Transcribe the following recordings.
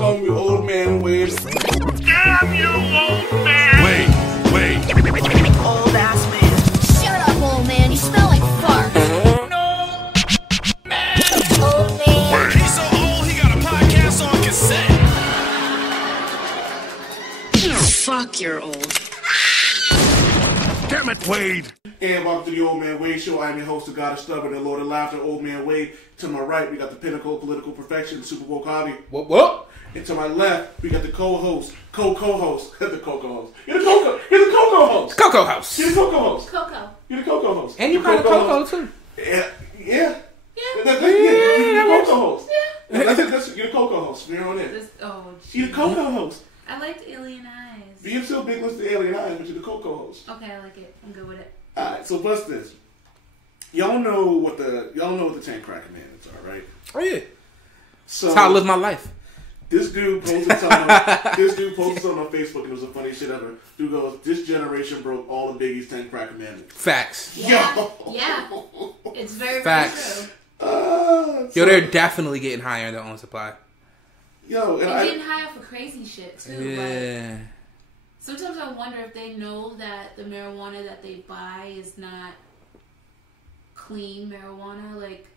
call me old man Wade. Damn you, old man! Wait. Old ass man. Shut up, old man. You smell like fart. No, man! Old man. He's so old he got a podcast on cassette. Fuck, you're old. Damn it, Wade. And welcome to the Old Man Wade Show. I am your host, the God of Stubborn and Lord of Laughter, Old Man Wade. To my right, we got the pinnacle of political perfection, the Super Bowl Hobby. What? And to my left, we got the co-host, co-co-host, the Coco-host. You're the Coco-host. Coco House. You're the Coco-host. Coco. You're the Coco-host. And you call Coco too. Yeah. Yeah. You're the Coco-host. That's you're the Coco-host. You're on it. You're the Coco-host. I liked Alien Eyes. You're still big with the Alien Eyes, but you're the Coco-host. Okay, I like it. I'm good with it. Alright, so what's this? Y'all know what the 10 crack commandments are, right? Oh yeah. So That's how I live my life. This dude posted something on Facebook. It was the funniest shit ever. Dude goes, "This generation broke all of Biggie's 10 crack commandments." Facts. Yeah. It's very, Facts. very true. Yo, they're definitely getting higher in their own supply. Yo, And getting high off of crazy shit, too. Yeah. Like, sometimes I wonder if they know that the marijuana that they buy is not clean marijuana. Like,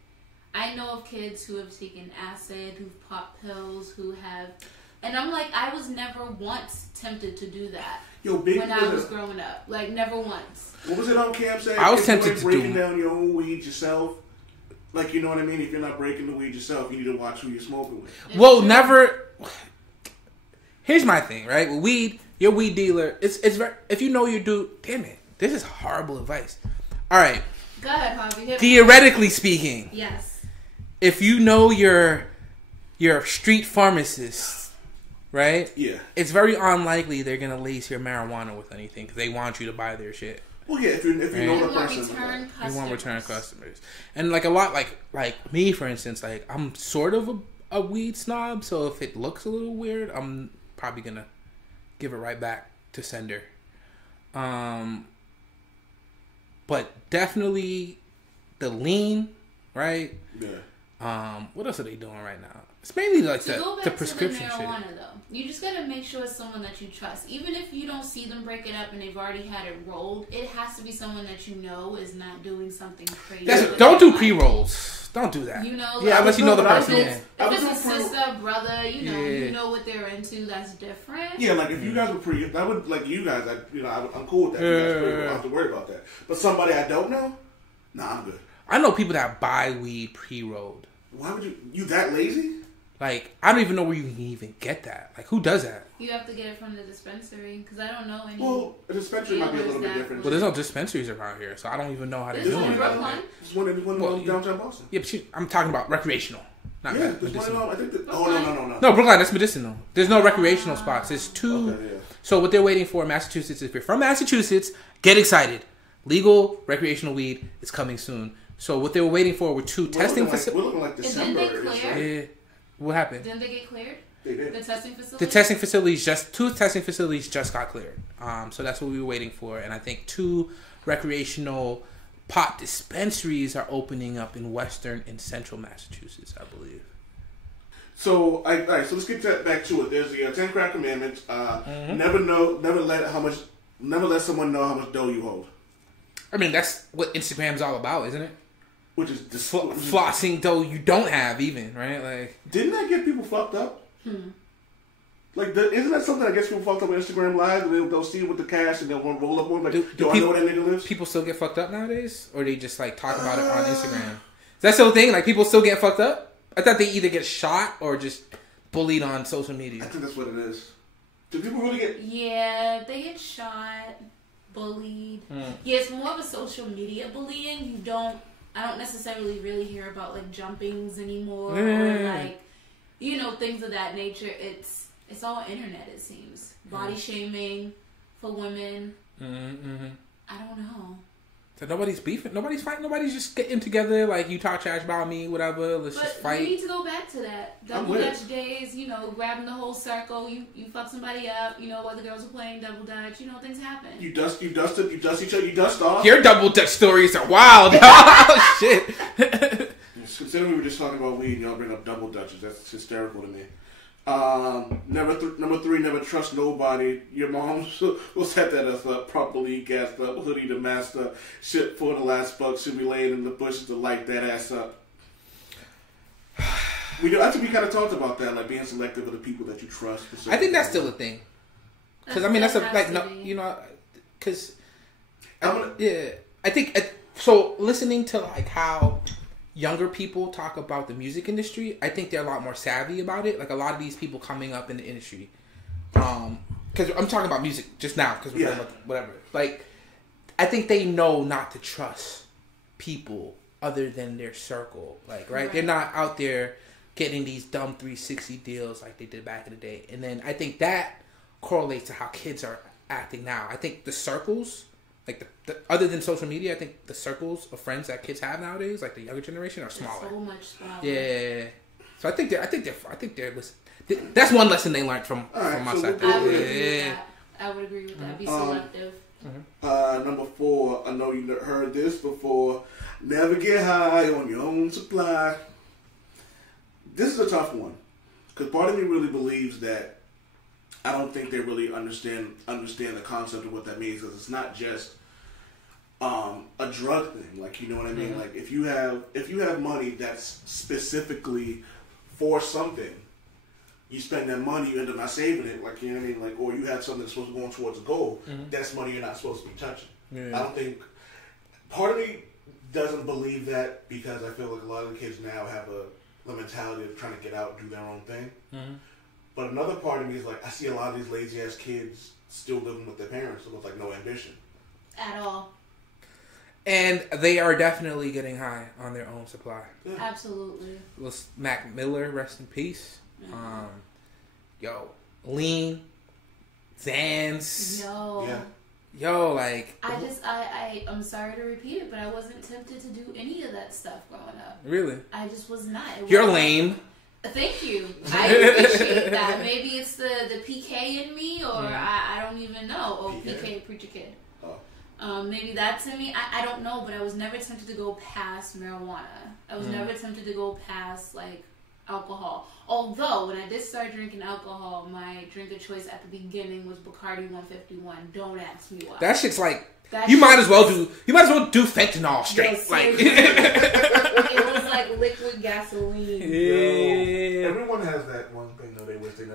I know of kids who have taken acid, who've popped pills, who have... And I'm like, I was never once tempted to do that. Yo, Biggie when I was growing up. Like, never once. What was it on camp saying? I was if tempted you ain't to breaking do... down your own weed yourself. Like, you know what I mean? If you're not breaking the weed yourself, you need to watch who you're smoking with. Well, never... Here's my thing, right? With weed, your weed dealer, it's very... If you know your dude... Damn it. This is horrible advice. All right. Go ahead, Harvey. Theoretically speaking... Yes. If you know your street pharmacist, right? Yeah. It's very unlikely they're gonna lace your marijuana with anything because they want you to buy their shit. Well, yeah, if you know the person. They want return customers, and like a lot, like me for instance, like I'm sort of a weed snob, so if it looks a little weird, I'm probably gonna give it right back to sender. But definitely the lean, right? Yeah. What else are they doing right now? It's mainly like the prescription to the marijuana, shit. though. You just gotta make sure it's someone that you trust. Even if you don't see them break it up and they've already had it rolled, it has to be someone that you know is not doing something crazy. Don't do pre-rolls. Don't do that. You know, yeah, unless you know the person. If it's a sister, brother, you know what they're into. That's different. Yeah, like if you guys were I would like you guys. I'm cool with that. You guys I don't have to worry about that. But somebody I don't know, nah, I'm good. I know people that buy weed pre-rolled. Why would you that lazy? Like, I don't even know where you can even get that. Like, who does that? You have to get it from the dispensary, because I don't know any. Well, a dispensary might be a little bit different. Well, there's no dispensaries around here, so I don't even know how to do it. There's one in downtown Boston. Yeah, but I'm talking about recreational. Not there's one in, I think no. No, Brookline, that's medicinal. There's no recreational spots. There's two. Okay, yeah. So what they're waiting for in Massachusetts, if you're from Massachusetts, get excited. Legal recreational weed is coming soon. So what they were waiting for were two testing facilities. We're looking like December. And then they cleared? Yeah. What happened? Didn't they get cleared? They did. The testing facilities? The testing facilities two testing facilities just got cleared. So that's what we were waiting for. And I think 2 recreational pot dispensaries are opening up in western and central Massachusetts, I believe. So, all right, so let's get back to it. There's the 10 crack commandments. Never let someone know how much dough you hold. I mean, that's what Instagram's all about, isn't it? Which is flossing dough you don't have, even, right? Like, didn't that get people fucked up? Like, isn't that something that gets people fucked up on Instagram Live? And they'll see it with the cash and they'll want to roll up on it. Like, do I know where that nigga lives? People still get fucked up nowadays, or they just like talk about it on Instagram? Is that still a thing? Like, people still get fucked up? I thought they either get shot or just bullied on social media. I think that's what it is. Do people really get? Yeah, they get shot, bullied. Yeah, it's more of a social media bullying. I don't necessarily really hear about like jumpings anymore or like, things of that nature. It's all internet, it seems. Body shaming for women. I don't know. So nobody's beefing, nobody's fighting, nobody's just getting together like, you talk trash about me, whatever, let's just fight. We need to go back to that. Double Dutch days, grabbing the whole circle, you fuck somebody up, while the girls are playing double dutch, things happen. You dust each other, you dust off. Your double dutch stories are wild. Oh shit. Considering we were just talking about weed and y'all bring up double dutches, that's hysterical to me. Number 3, never trust nobody. Your mom will set that us up properly, gassed up, hoodie to master, shit for the last buck. She'll be laying in the bushes to light that ass up. I think we kind of talked about that, like being selective of the people that you trust. I think that's still a thing. Because I mean, that's a like no, you know, because I think so. Listening to like how younger people talk about the music industry, I think they're a lot more savvy about it. Like a lot of these people coming up in the industry, because I'm talking about music just now because we're talking about whatever. Like, I think they know not to trust people other than their circle. Like, right? They're not out there getting these dumb 360 deals like they did back in the day. And then I think that correlates to how kids are acting now. I think the circles, like the other than social media, I think the circles of friends that kids have nowadays, like the younger generation, are smaller. So much smaller. Yeah. So I think they're that's one lesson they learned from my side. I would agree with that. Be selective. Number 4, I know you heard this before. Never get high on your own supply. This is a tough one because part of me really believes that I don't think they really understand the concept of what that means, because it's not just a drug thing. Like, you know what I mean? Like if you have money that's specifically for something, you spend that money, you end up not saving it. Like, you know what I mean? Like, or you have something that's supposed to go towards a goal. That's money you're not supposed to be touching. I don't think part of me doesn't believe that, because I feel like a lot of the kids now have the mentality of trying to get out and do their own thing. But another part of me is like, I see a lot of these lazy ass kids still living with their parents with like no ambition at all. And they are definitely getting high on their own supply. Yeah. Absolutely. Well, Mac Miller, rest in peace. Lean, Zans. Yo, like... I'm sorry to repeat it, but I wasn't tempted to do any of that stuff growing up. Really? I just was not. You're lame. Thank you. I appreciate that. Maybe it's the PK in me, or I don't even know. Oh, PK, preacher kid. Maybe that's in me. I don't know, but I was never tempted to go past marijuana. I was never tempted to go past, like, alcohol. Although, when I did start drinking alcohol, my drink of choice at the beginning was Bacardi 151. Don't ask me why. That shit's like... You might as well do fentanyl straight. Yes, like it was like liquid gasoline. Yeah. Everyone has that one thing though they wish they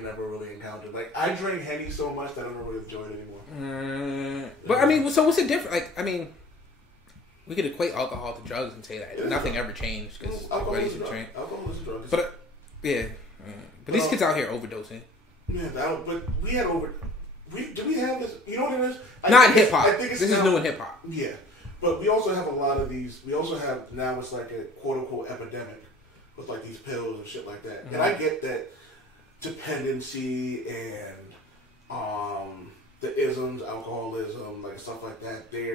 never really encountered. Like, I drink Henny so much that I don't really enjoy it anymore. But I mean, so what's the difference? Like, I mean, we could equate alcohol to drugs and say that nothing ever changed because alcohol is a drug. But but these kids out here overdosing. Yeah, but we had do we have this? You know what it is? Not in hip hop. This is new in hip hop. Yeah, but we also have a lot of these. We also have now it's like a quote unquote epidemic with like these pills and shit like that. And I get that dependency and the isms, alcoholism, like stuff like that. They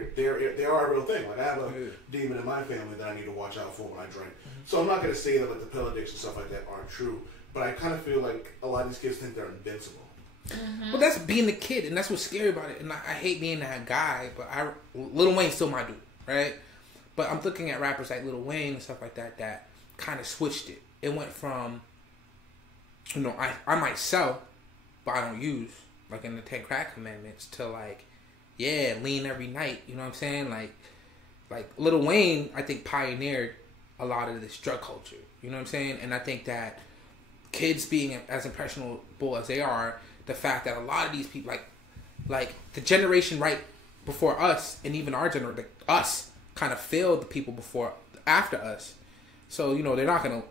are a real thing. Like, I have a demon in my family that I need to watch out for when I drink. So I'm not gonna say that like the pill addiction and stuff like that aren't true. But I kind of feel like a lot of these kids think they're invincible. Well, that's being the kid, and that's what's scary about it. And I hate being that guy, but Lil Wayne's still my dude, right? But I'm looking at rappers like Lil Wayne and stuff like that that kind of switched it. It went from, I might sell, but I don't use, like in the 10 Crack Commandments, to like, lean every night. You know what I'm saying? Like Lil Wayne, I think pioneered a lot of this drug culture. You know what I'm saying? And I think that kids being as impressionable as they are, the fact that a lot of these people, like the generation right before us, and even our generation, like us, kind of failed the people after us. So they're not gonna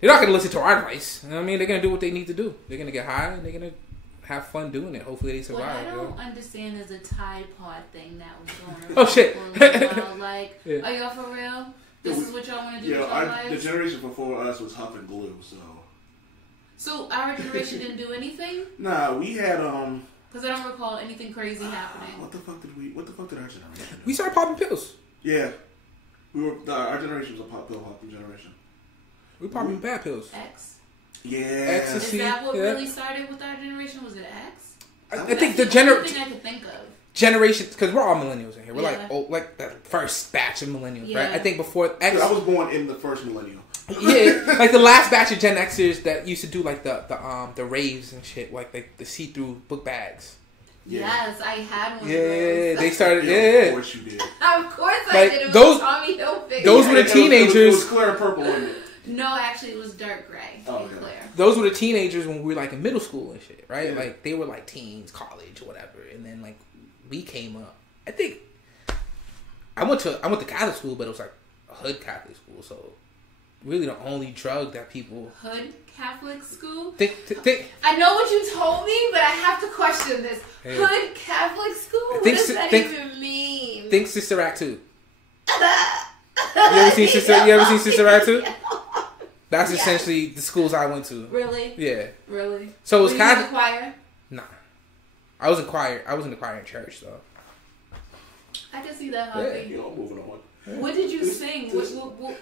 listen to our advice. You know what I mean? They're gonna do what they need to do. They're gonna get high and they're gonna have fun doing it. Hopefully they survive. What I don't understand is the Tide Pod thing that was going on. Oh shit! Like, are y'all for real? This is what y'all want to do with y'all lives? The generation before us was huff and glue, So our generation didn't do anything? Nah, we had because I don't recall anything crazy happening. What the fuck did our generation do? We started popping pills. Yeah. Our generation was a pill popping generation. We popping bad pills. X? Yeah. Ecstasy. Is that what really started with our generation? Was it X? I think the only thing I could think of. Generation, because we're all millennials in here. We're Yeah. like that first batch of millennials, Yeah. right? I think before X... I was born in the first millennial. Yeah, like the last batch of Gen Xers that used to do like the raves and shit, like the see-through book bags. Yeah. Yes, I had one. Yeah, of those. they started. Of Yeah, course you did. Of course I Like, did. It was those- Tommy Hilfiger. those were the It was teenagers. clear purple, wasn't it? No, actually, it was dark gray. Oh, To be okay. clear. Those were the teenagers when we were like in middle school and shit, right? Yeah. Like they were like teens, college, or whatever, and then like we came up. I think I went to Catholic school, but it was like a hood Catholic school, so really the only drug that people Hood Catholic school. think. I know what you told me, but I have to question this. Hey. Hood Catholic school? What Think- does that think- even mean? Think Sister Act 2. You ever seen Sister Act 2? That's Yes. essentially the schools I went to. Really? Yeah. Really? So it was Were you in the Catholic. choir? Nah. I was in choir. I was in the choir in church though. I can see that Yeah. hobby. You know, moving on. What did you sing? What,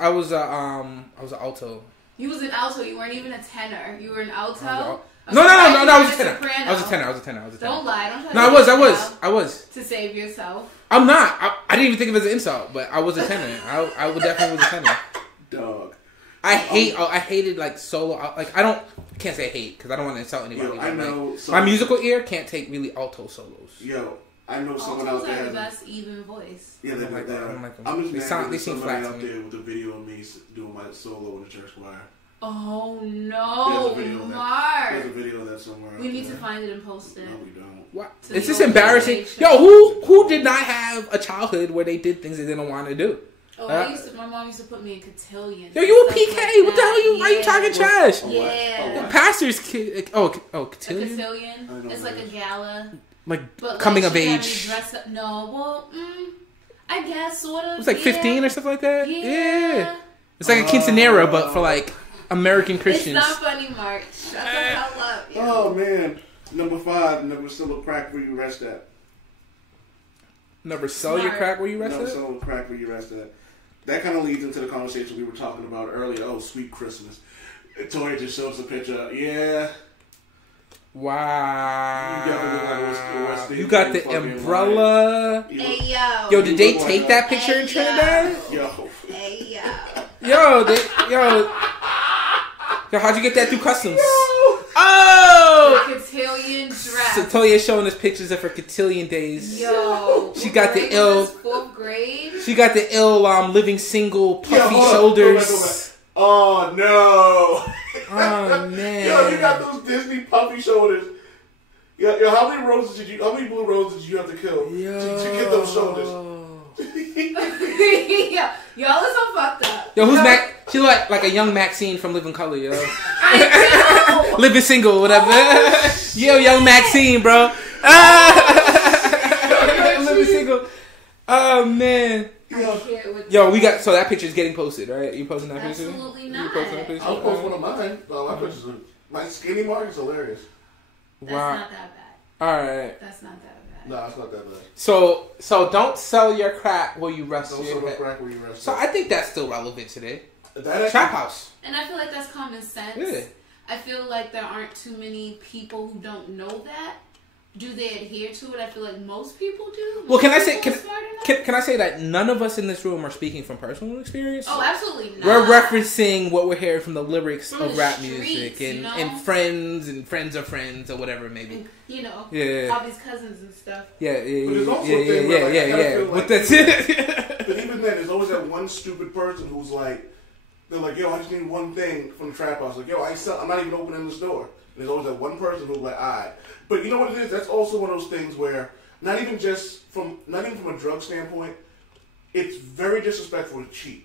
I was an alto. you was an alto. You weren't even a tenor. You were an alto. No, I was a a tenor. soprano. I was a tenor. Don't lie. Don't try No, to make it I was. to save yourself. I'm not. I didn't even think of it as an insult, but I was a tenor. I would definitely was a tenor. Dog. I hated like solo. Like I can't say hate because I don't want to insult anybody. Yo, I but, know. like, my musical ear can't take really alto solos. Yo, I know someone out Altos there. have the has best even voice. Yeah, they I'm like that. them. I'm like them. I'm They just sound- mad they that seem somebody flat to out me. there with a video of me doing my solo in the church choir. Oh There's a no, video of that. Mark! There's a video of that somewhere. We out need there. to find it and post it. No, we don't. What? To It's the just embarrassing. organization. Yo, who did not have a childhood where they did things they didn't want to do? Oh, my mom used to put me in cotillion. Yo, you a Stuff PK? like What the hell are you? Why you Yeah. talking trash? Oh, what? Yeah. Oh, what? Pastor's kid. Oh, A cotillion. cotillion. I don't It's know like a this. gala. Like But coming like, of she had me age. dress up. No, well, I guess sort of. It was like 15 or something like that. Yeah. It's like a quinceanera, but for like American Christians. It's not funny, Mark. Shut the hell up. yo. Oh man, number 5. Never sell a crack where you rest at. Never sell your Smart. crack where you rest Never it? sell a crack where you rest at. That kind of leads into the conversation we were talking about earlier. Oh, sweet Christmas. Tori just shows a picture. Yeah. Wow. You definitely look like a West You got the fucking umbrella. You look- Hey, yo. Yo, did they look take like that picture in Hey, Trinidad? Yo. Hey, yo. Yo, how'd you get that through customs? Oh! Cotillion dress. So Toya showing us pictures of her cotillion days. Yo. She got the grade ill- was this, 4th grade? She got the ill living single puffy Yo, hold on, shoulders. go back. Oh no. Oh man. Yo, you got those Disney puffy shoulders. Yo, how many blue roses did you have to kill to get those shoulders? Yeah. Y'all are so fucked up. Yo, who's Mac? She look like a young Maxine from Living Color, yo. I know. Living single, whatever. Yo, young Maxine, bro. Living single. Oh man. I can't with Yo, we got so that picture's getting posted, right? You posting that picture? Absolutely You not. posting that picture? I'll post one of mine. My pictures are, my skinny mark is hilarious. That's Wow. not that bad. All right. That's not that bad. Nah, it's not that bad. So don't sell your crack while you rest Don't your sell no head. crack where you rest. So I think that's still relevant today. that Trap house. And I feel like that's common sense. Yeah. I feel like there aren't too many people who don't know that. Do they adhere to it? I feel like most people do. Well, can I Most say people are smart enough. can I say that none of us in this room are speaking from personal experience? Oh, absolutely not. We're referencing what we're hearing from the lyrics From of the rap streets, music and, you know? and friends of friends or whatever it may be. And, you know, Yeah. all these cousins and stuff. Yeah. But there's also a thing where, like, I kinda feel With like- that, But even then, there's always that one stupid person who's like, they're like, yo, I just need one thing from the trap house. Like, yo, I'm not even opening this door. And there's always that one person who's like, alright. But you know what it is? That's also one of those things where, not even from a drug standpoint, it's very disrespectful to cheat.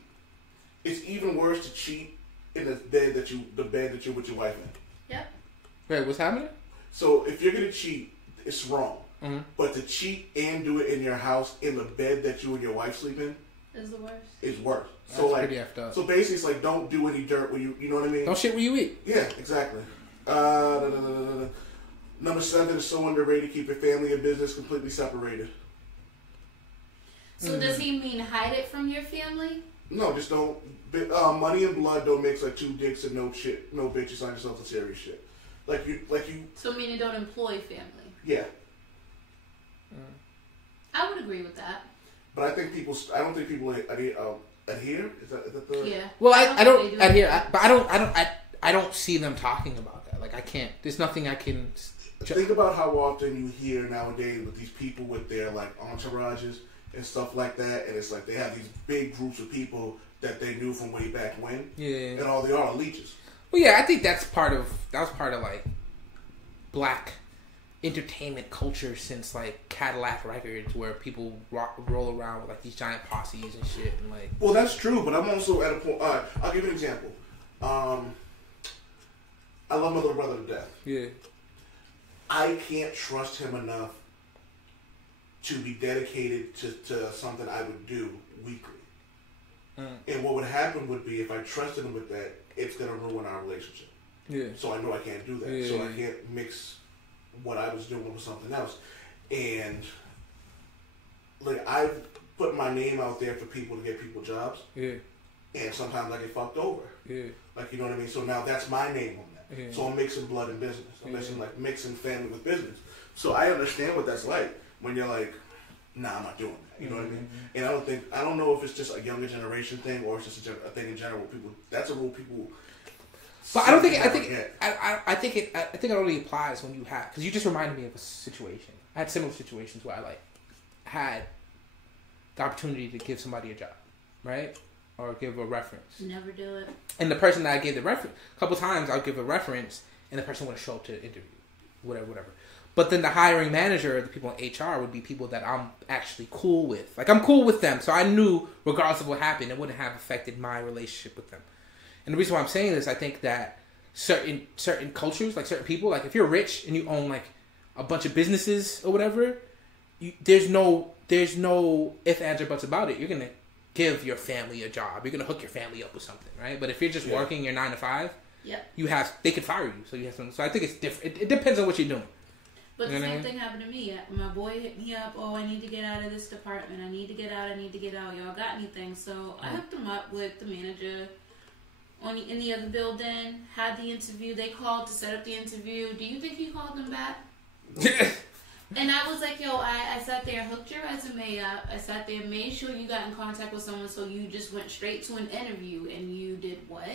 It's even worse to cheat in the bed that you're with your wife in. Yep. wait, what's happening? So if you're gonna cheat, it's wrong. Mm-hmm. But to cheat and do it in your house in the bed that you and your wife sleep in Is the worst. is worse. That's So like, pretty effed up. so basically, it's like don't do any dirt where you know what I mean? Don't shit where you eat. Yeah, exactly. Number 7 is so underrated. Keep your family and business completely separated. So does he mean hide it from your family? No, just don't. Money and blood don't mix like 2 dicks and no bitch. You sign yourself to serious shit. Like you. So meaning don't employ family. Yeah. I would agree with that. But I don't think people. adhere. Is that the? Yeah. Well, I don't think they do adhere, but I don't see them talking about that. Like I can't. There's nothing I can. Think about how often you hear nowadays with these people with their like entourages and stuff like that, and it's like they have these big groups of people that they knew from way back when, and all they are leeches. Well, yeah, I think that was part of like black entertainment culture since like Cadillac Records, where people roll around with like these giant posses and shit, and like. Well, that's true, but I'm also at a point. I'll give you an example. I love my little brother to death. Yeah. I can't trust him enough to be dedicated to something I would do weekly. And what would happen would be if I trusted him with that, it's going to ruin our relationship. Yeah. So I know I can't do that. Yeah. So I can't mix what I was doing with something else. And like I've put my name out there for people to get people jobs. Yeah. And sometimes I get fucked over. Yeah. Like, you know what I mean? So now that's my name on that. Yeah. So I'm mixing blood and business. I'm mixing family with business. So I understand what that's like when you're like, nah, I'm not doing that. You know what I mean? And I don't know if it's just a younger generation thing or it's just a thing in general. That's a rule people. But I think it only applies when you have, because you just reminded me of a situation. I had similar situations where I like had the opportunity to give somebody a job, right? Or give a reference. Never do it. And the person that I gave the reference, a couple times I'll give a reference and the person wouldn't show up to the interview. Whatever. But then the hiring manager, the people in HR would be people that I'm actually cool with. Like I'm cool with them. So I knew regardless of what happened, it wouldn't have affected my relationship with them. And the reason why I'm saying this, I think that certain cultures, like certain people, like if you're rich and you own like a bunch of businesses or whatever, there's no ifs, ands, or buts about it. You're going to give your family a job. You're gonna hook your family up with something, right? But if you're just working your 9 to 5, they could fire you. So you have some. So I think it's different. It depends on what you're doing. But the same thing happened to me. My boy hit me up. Oh, I need to get out of this department. I need to get out. Y'all got anything? So I hooked him up with the manager in the other building. Had the interview. They called to set up the interview. Do you think he called them back? And I was like, yo, I sat there, hooked your resume up. I sat there, made sure you got in contact with someone, so you just went straight to an interview, and you did what?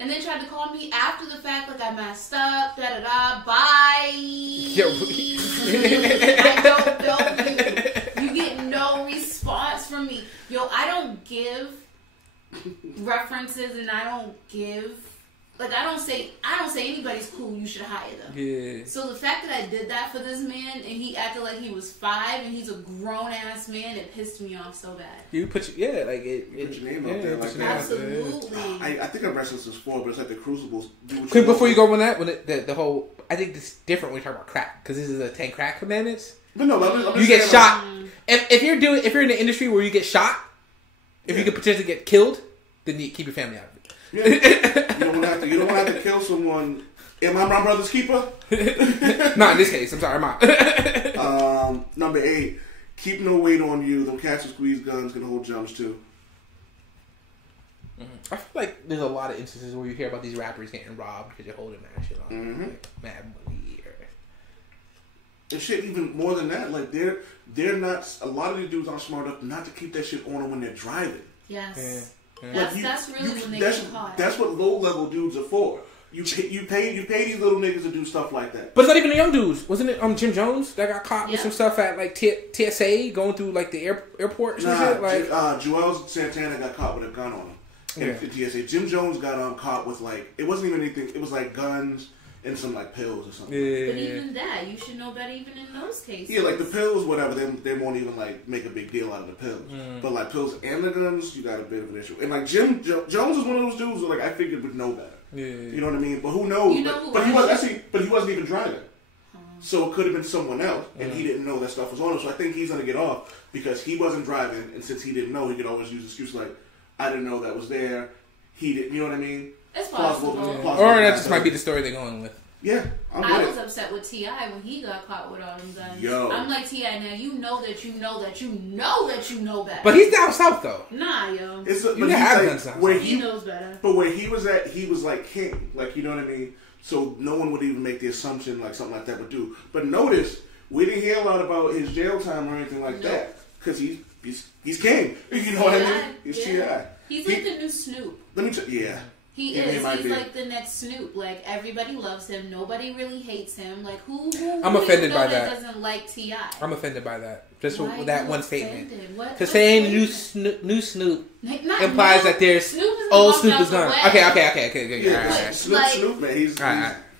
And then tried to call me after the fact, like I messed up, bye. Yo. I don't know you. You get no response from me. Yo, I don't give references, and I don't say anybody's cool, you should hire them. Yeah. So the fact that I did that for this man and he acted like he was 5 and he's a grown ass man, it pissed me off so bad. You put your name out there like that. Absolutely. I think I've referenced this before, but it's like the Crucibles. Quick before you go on that, the whole, I think this is different when we talk about crack, because this is the 10 crack commandments. But no, I'm you get shot. If you're in the industry where you get shot, if you could potentially get killed, then you keep your family out of it. Yeah. You don't want to have to kill someone. Am I my brother's keeper? Not in this case. I'm sorry, I'm out. Number 8, keep no weight on you. Them catch and squeeze guns can hold jumps too. I feel like there's a lot of instances where you hear about these rappers getting robbed because you're holding mad shit on. Like, mad money. And shit, even more than that, like they're not. A lot of these dudes aren't smart enough not to keep that shit on them when they're driving. Yes. Yeah. That's really when they get caught. That's what low level dudes are for. You pay these little niggas to do stuff like that. But it's not even the young dudes. Wasn't it Jim Jones that got caught with some stuff at like TSA going through like the airport or some shit? Like Joel Santana got caught with a gun on him. At TSA. Jim Jones got caught with like, it wasn't even anything. It was like guns and some like pills or something. Yeah. But even that, you should know better even in those cases. Yeah, like the pills, whatever, they won't even like make a big deal out of the pills. But like pills and the guns, you got a bit of an issue. And like Jim Jones is one of those dudes who like I figured would know better. Yeah. You know what I mean? But who knows? You know but he wasn't even driving. So it could have been someone else, and he didn't know that stuff was on him. So I think he's gonna get off because he wasn't driving, and since he didn't know, he could always use excuses like, "I didn't know that was there." He didn't. You know what I mean? It's possible. Or that just might be the story they're going with. Yeah, I was upset with T.I. when he got caught with all them guns. Yo. I'm like, T.I., now you know that you know that you know that you know better. But he's down south though. Nah, yo. You can have guns down south. He knows better. But where he was at, he was like king. Like, you know what I mean? So no one would even make the assumption like something like that would do. But notice, we didn't hear a lot about his jail time or anything like that. Because he's king. You know what I mean? He's T.I. He's like the new Snoop. Let me He is. He's like the next Snoop. Like, everybody loves him. Nobody really hates him. Like, who I'm offended by that. Doesn't like T.I.? I'm offended by that. Just for that one statement. Because saying new Snoop implies that there's old Snoop is gone. Okay. Yeah, Snoop, man. He's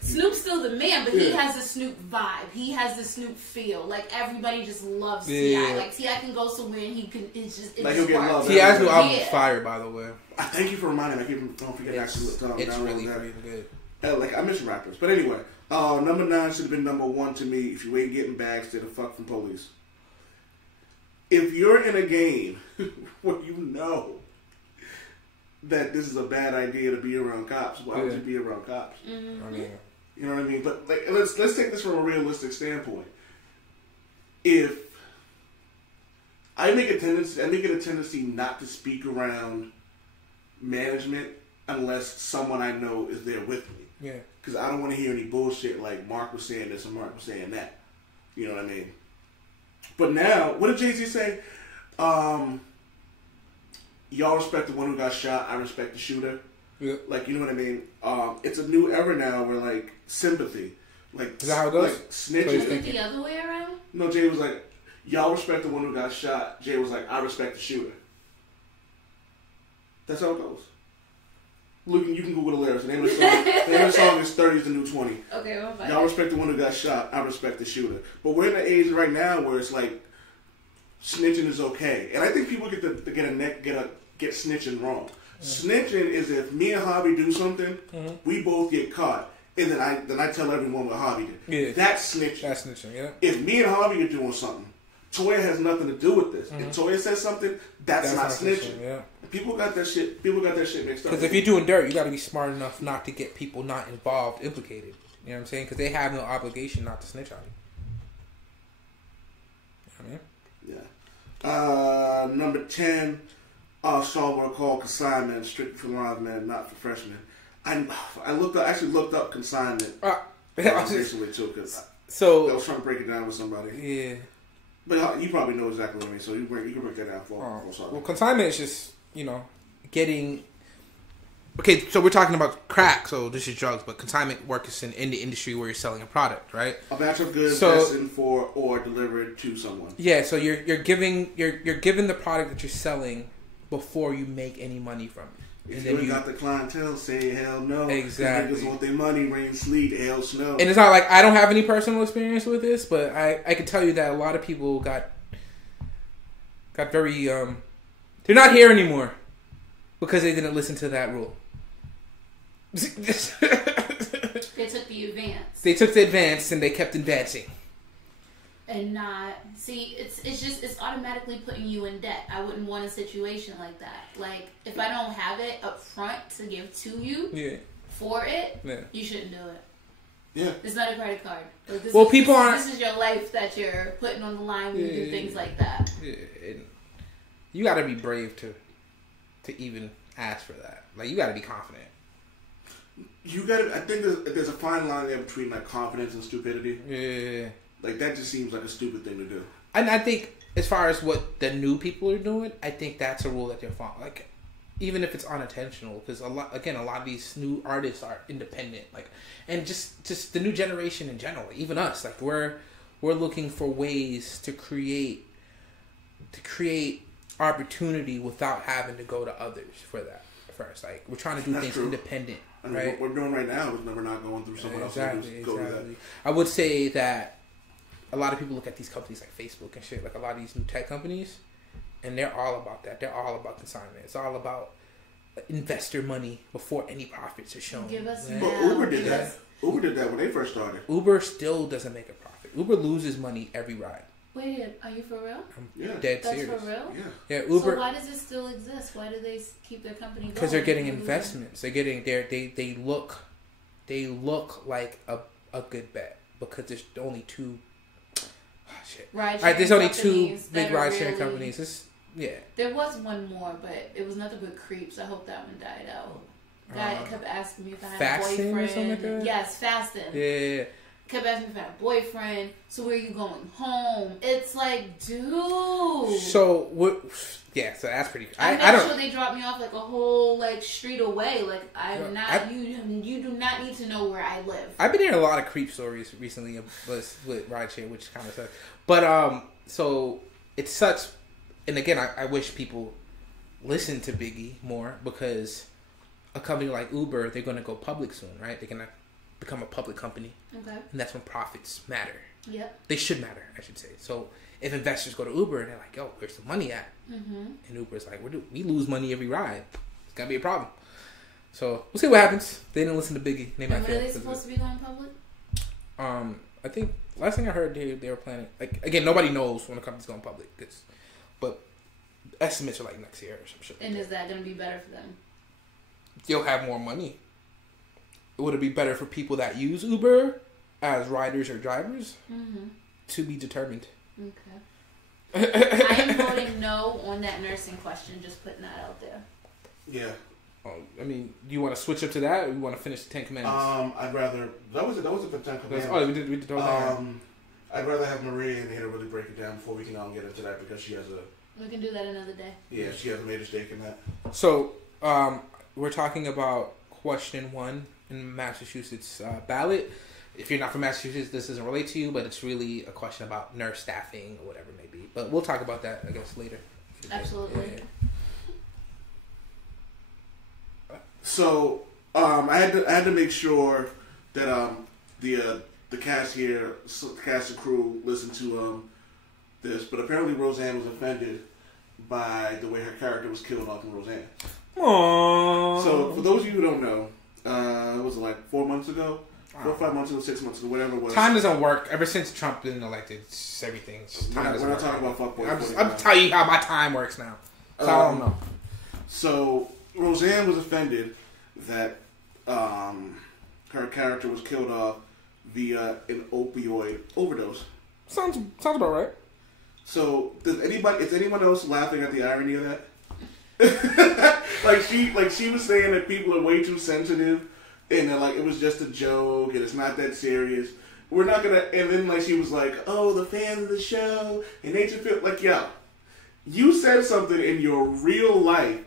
Snoop's still the man, but he has the Snoop vibe. He has the Snoop feel. Like, everybody just loves T.I. Like, T.I. can go somewhere and he can. It's just. It's like, he'll get love. T.I.'s new album's fire, by the way. I thank you for reminding me. I don't forget to actually look down. It's really good. Like, I miss rappers. But anyway, number 9 should have been number 1 to me. If you ain't getting bags, stay the fuck from police. If you're in a game where you know that this is a bad idea to be around cops, why would you be around cops? Mm-hmm. I mean, you know what I mean? But like, let's take this from a realistic standpoint. If I make it a tendency not to speak around management unless someone I know is there with me. Yeah. Because I don't want to hear any bullshit like Mark was saying this and Mark was saying that. You know what I mean? But now, what did Jay-Z say? Y'all respect the one who got shot. I respect the shooter. Yeah. Like, you know what I mean? It's a new era now where, like, sympathy. Like, is that how it goes? Like, snitching. Is it the other way around? No, Jay was like, y'all respect the one who got shot. Jay was like, I respect the shooter. That's how it goes. Look, you can Google the lyrics. The name of the song is 30 is the New 20. Okay, well, fine. Y'all respect the one who got shot. I respect the shooter. But we're in the age right now where it's like snitching is okay, and I think people get snitching wrong. Mm-hmm. Snitching is if me and Harvey do something, we both get caught, and then I tell everyone what Harvey did. Yeah. That's snitching. That's snitching. Yeah. If me and Harvey are doing something, Toya has nothing to do with this. If Toya says something, that's not snitching. Yeah. People got that shit mixed up. Because if you're doing dirt, you got to be smart enough not to get people not involved implicated. You know what I'm saying? Because they have no obligation not to snitch on you. You know what I mean? Yeah. Number 10, Stalwart called consignment, strictly for live men, not for freshmen. I actually looked up consignment recently too, because I was trying to break it down with somebody. Yeah. But you probably know exactly what I mean, so you can break that down for well, consignment is just, getting... Okay, so we're talking about crack, so this is drugs, but consignment work is in the industry where you're selling a product, right? A batch of goods destined for or delivered to someone. Yeah, so you're giving the product that you're selling before you make any money from it. If you got the clientele saying hell no, exactly. Niggas want their money, rain, sleet, hell, snow. And it's not like I don't have any personal experience with this, but I can tell you that a lot of people got very they're not here anymore because they didn't listen to that rule. They took the advance. They took the advance and they kept advancing. And not it's automatically putting you in debt. I wouldn't want a situation like that. Like, if I don't have it up front to give to you for it, you shouldn't do it. Yeah. It's not a credit card. Like, this is your life that you're putting on the line when you do things like that. Yeah. You gotta be brave to even ask for that. Like, you gotta be confident. I think there's a fine line there between like confidence and stupidity. Yeah. Like, that just seems like a stupid thing to do. And I think, as far as what the new people are doing, I think that's a rule that they're following. Like, even if it's unintentional, because a lot of these new artists are independent. Like, and just the new generation in general, even us, like we're looking for ways to create opportunity without having to go to others for that first. Like, we're trying to do things independent. I mean, right? What we're doing right now is we're not going through someone else. Exactly. I would say that a lot of people look at these companies like Facebook and shit, like a lot of these new tech companies, and they're all about that. They're all about consignment. It's all about investor money before any profits are shown. Give us But Uber did that. Uber did that when they first started. Uber still doesn't make a profit. Uber loses money every ride. Wait, are you for real? I'm dead serious. That's for real? Yeah. Uber. So why does it still exist? Why do they keep their company going? Because they're getting investments. They're getting they look like a good bet because there's only two. There's only two big ride-sharing companies. There was one more, but it was nothing but creeps. I hope that one died out. Guy kept asking me if I had a boyfriend. Or something like that? Yes, Fastin. Yeah. kept asking me if I had a boyfriend. So where are you going home? It's like, dude. So what? Yeah, so that's pretty. I I don't. sure they dropped me off like a whole like street away. Like I'm not. You do not need to know where I live. I've been hearing a lot of creep stories recently with rideshare, which kind of sucks. But so it's such. And again, I wish people listen to Biggie more, because a company like Uber, they're going to go public soon, right? They're going to become a public company. Okay. And that's when profits matter. Yep. They should matter, I should say. So if investors go to Uber and they're like, yo, where's the money at? Mm-hmm. And Uber's like, we lose money every ride. It's got to be a problem. So we'll see what happens. They didn't listen to Biggie. When are they supposed to be going public? I think last thing I heard, they were planning. Like, again, nobody knows when the company's going public. But estimates are like next year or some shit. And is that going to be better for them? You'll have more money. Would it be better for people that use Uber as riders or drivers? Mm-hmm. To be determined. Okay. I am voting no on that nursing question. Just putting that out there. Yeah. Oh, I mean, do you want to switch up to that, or you want to finish the 10 Commandments? I'd rather that was the 10 Commandments. Oh, we did that. I'd rather have Maria in here to really break it down before we can get into that, because she has a. We can do that another day. Yeah, she has a major stake in that. So, we're talking about question 1 in Massachusetts ballot. If you're not from Massachusetts, this doesn't relate to you, but it's really a question about nurse staffing or whatever it may be. But we'll talk about that, I guess, later. Absolutely. Yeah. So I had to make sure that the cast here, the cast and crew, listened to this. But apparently Roseanne was offended by the way her character was killed off in Roseanne. Aww. So for those of you who don't know, was it like 4 months ago? 4 or 5 months ago, 6 months ago, whatever it was. Time doesn't work. Ever since Trump been elected, everything. We're not talking about fuckboy. I'm telling you how my time works now. So I don't know. So Roseanne was offended that her character was killed off via an opioid overdose. Sounds about right. So is anyone else laughing at the irony of that? like she was saying that people are way too sensitive, and that like it was just a joke and it's not that serious. We're not gonna. And then like she was like, "Oh, the fans of the show and they just feel like, yo, you said something in your real life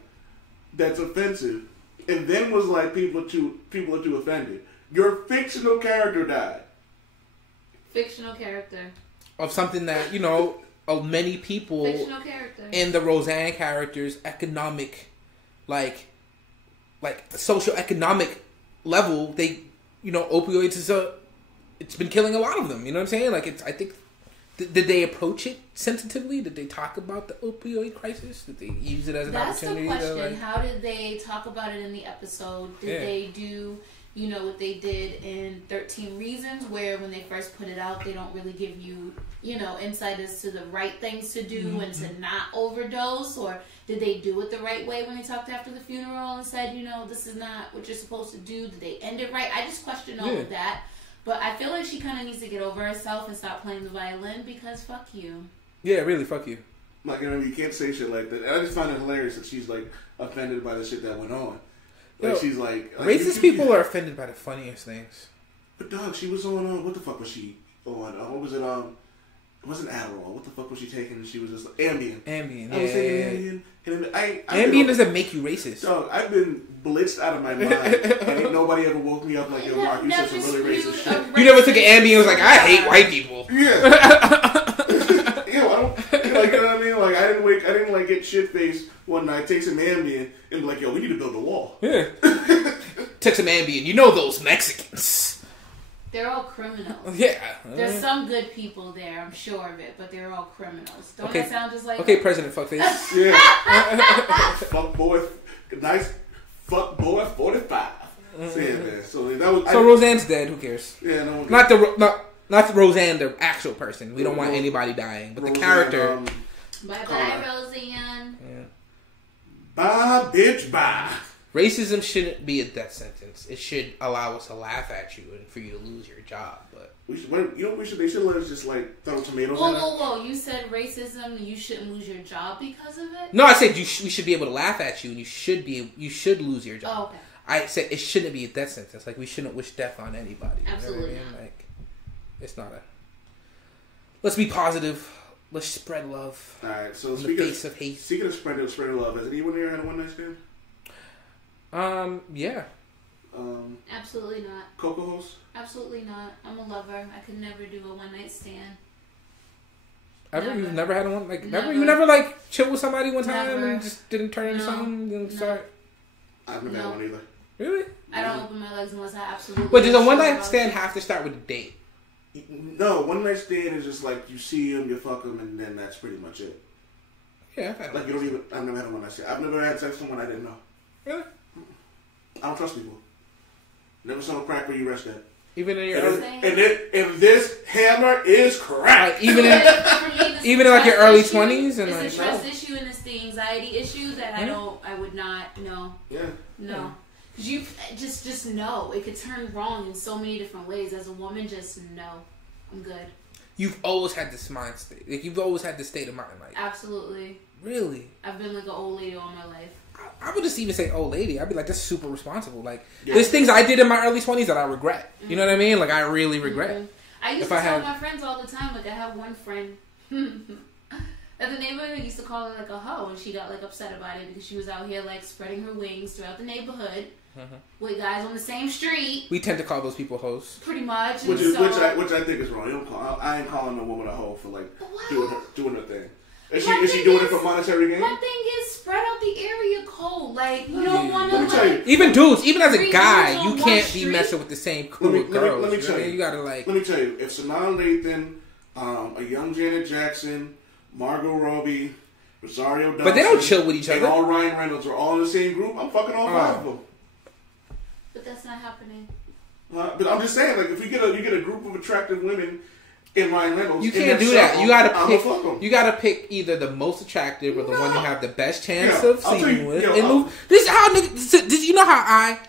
that's offensive, and then was like people are too offended. Your fictional character died. Fictional character Of something that, of many people fictional character in the Roseanne character's economic, like socioeconomic level, they, opioids it's been killing a lot of them. You know what I'm saying? Like, I think, did they approach it sensitively? Did they talk about the opioid crisis? Did they use it as an opportunity? That's the question. How did they talk about it in the episode? Did they do, what they did in 13 Reasons, where when they first put it out, they don't really give you, insight as to the right things to do and to not overdose? Or did they do it the right way when they talked after the funeral and said, this is not what you're supposed to do? Did they end it right? I just question all of that. But I feel like she kind of needs to get over herself and stop playing the violin, because fuck you. Yeah, really, fuck you. Like, you can't say shit like that. And I just find it hilarious that she's, like, offended by the shit that went on. Like, she's like... racist people are offended by the funniest things. But, dog, she was on... what the fuck was she on? What was it? It wasn't Adderall. What the fuck was she taking? She was just... like, Ambien. Ambien, I was taking Ambien. Ambien doesn't make you racist. Dog, I've been blitzed out of my mind. And ain't nobody ever woke me up like, yo, Mark, you said some really racist shit. You never took an Ambien and was like, I hate white people. Yeah. I don't... you know what I mean? Like, I didn't get shit-faced one night, take some Ambien, and be like, yo, we need to build a wall. Yeah. Took some Ambien. Those Mexicans. They're all criminals. Yeah. There's some good people there, I'm sure of it, but they're all criminals. Don't that sound just like... Okay, President Fuckface. Yeah. Fuck boy. Nice fuck boy 45. So, yeah, man. So Roseanne's dead. Who cares? Yeah, no one Not Roseanne, the actual person. We don't want anybody dying. But Roseanne, the character... Bye-bye, Roseanne. Yeah. Bye, bitch, bye. Racism shouldn't be a death sentence. It should allow us to laugh at you and for you to lose your job. But they should let us just like throw tomatoes. Whoa! You said racism. You shouldn't lose your job because of it. No, I said we should be able to laugh at you, and you should lose your job. Oh, okay. I said it shouldn't be a death sentence. Like, we shouldn't wish death on anybody. Absolutely you know what I mean? It's not a. Let's be positive. Let's spread love. All right. So in the face of hate. Speaking of spreading love, has anyone here had a one night stand? Yeah. Absolutely not. Coco host? Absolutely not. I'm a lover. I could never do a one night stand. Ever? Never. You've never had one? Like, never? Never. You never, like, chill with somebody one time Never. and just didn't turn into No. something and start? I've never had one either. Really? I don't open my legs unless I absolutely. Wait, does a sure one night about stand it. have to start with a date? No, one night stand is just like you see them, you fuck them, and then that's pretty much it. Yeah, I've had Like you don't even. I've never had a one night stand. I've never had sex with someone I didn't know. Really? I don't trust people. Never saw a crack where you rest at. Even in your And early, if this hammer is cracked, even in For me, this even is in like your trust early issue. 20s and It's like a trust issue and it's the anxiety issue that I would not know. yeah. No. Because you just know. It could turn wrong in so many different ways. As a woman, just know. I'm good. you've always had this mind state. Like you've always had this state of mind. Like Absolutely. really, I've been like an old lady all my life. I would just even say old lady. I'd be like, that's super responsible. Like Yeah. there's things I did in my early 20s that I regret. You know what I mean? Like I really regret. Mhm. I used If to I tell had- my friends all the time, like I have one friend at the neighborhood used to call her like a hoe, and she got like upset about it because she was out here like spreading her wings throughout the neighborhood with guys on the same street, We tend to call those people hosts. pretty much. Which and is so, which I think is wrong. You don't call. I ain't calling a woman a hoe for like Wow. doing her thing. Is My she thing doing it is- for monetary gain? My thing is spread out the area code. Like you don't want to Let me tell you. like. Even dudes, even as a Three guy, dudes you on one can't be street? messing with the same crew Let me- of let me- girls. let me You know tell what I mean? you. You gotta like. Let me tell you, if Sanaa Lathan, a young Janet Jackson, Margot Robbie, Rosario Dawson, But they don't chill with each and other. all Ryan Reynolds are all in the same group, I'm fucking all five of them. But that's not happening. But I'm just saying, like, if you get a group of attractive women in Ryan Reynolds, You in can't that do that. circle, You gotta I'ma pick. fuck 'em. You gotta pick either the most attractive or the one you have the best chance Yeah, of I'll tell sleeping you- with. yo, And I'll- move. This is how niggas. Did you know how I?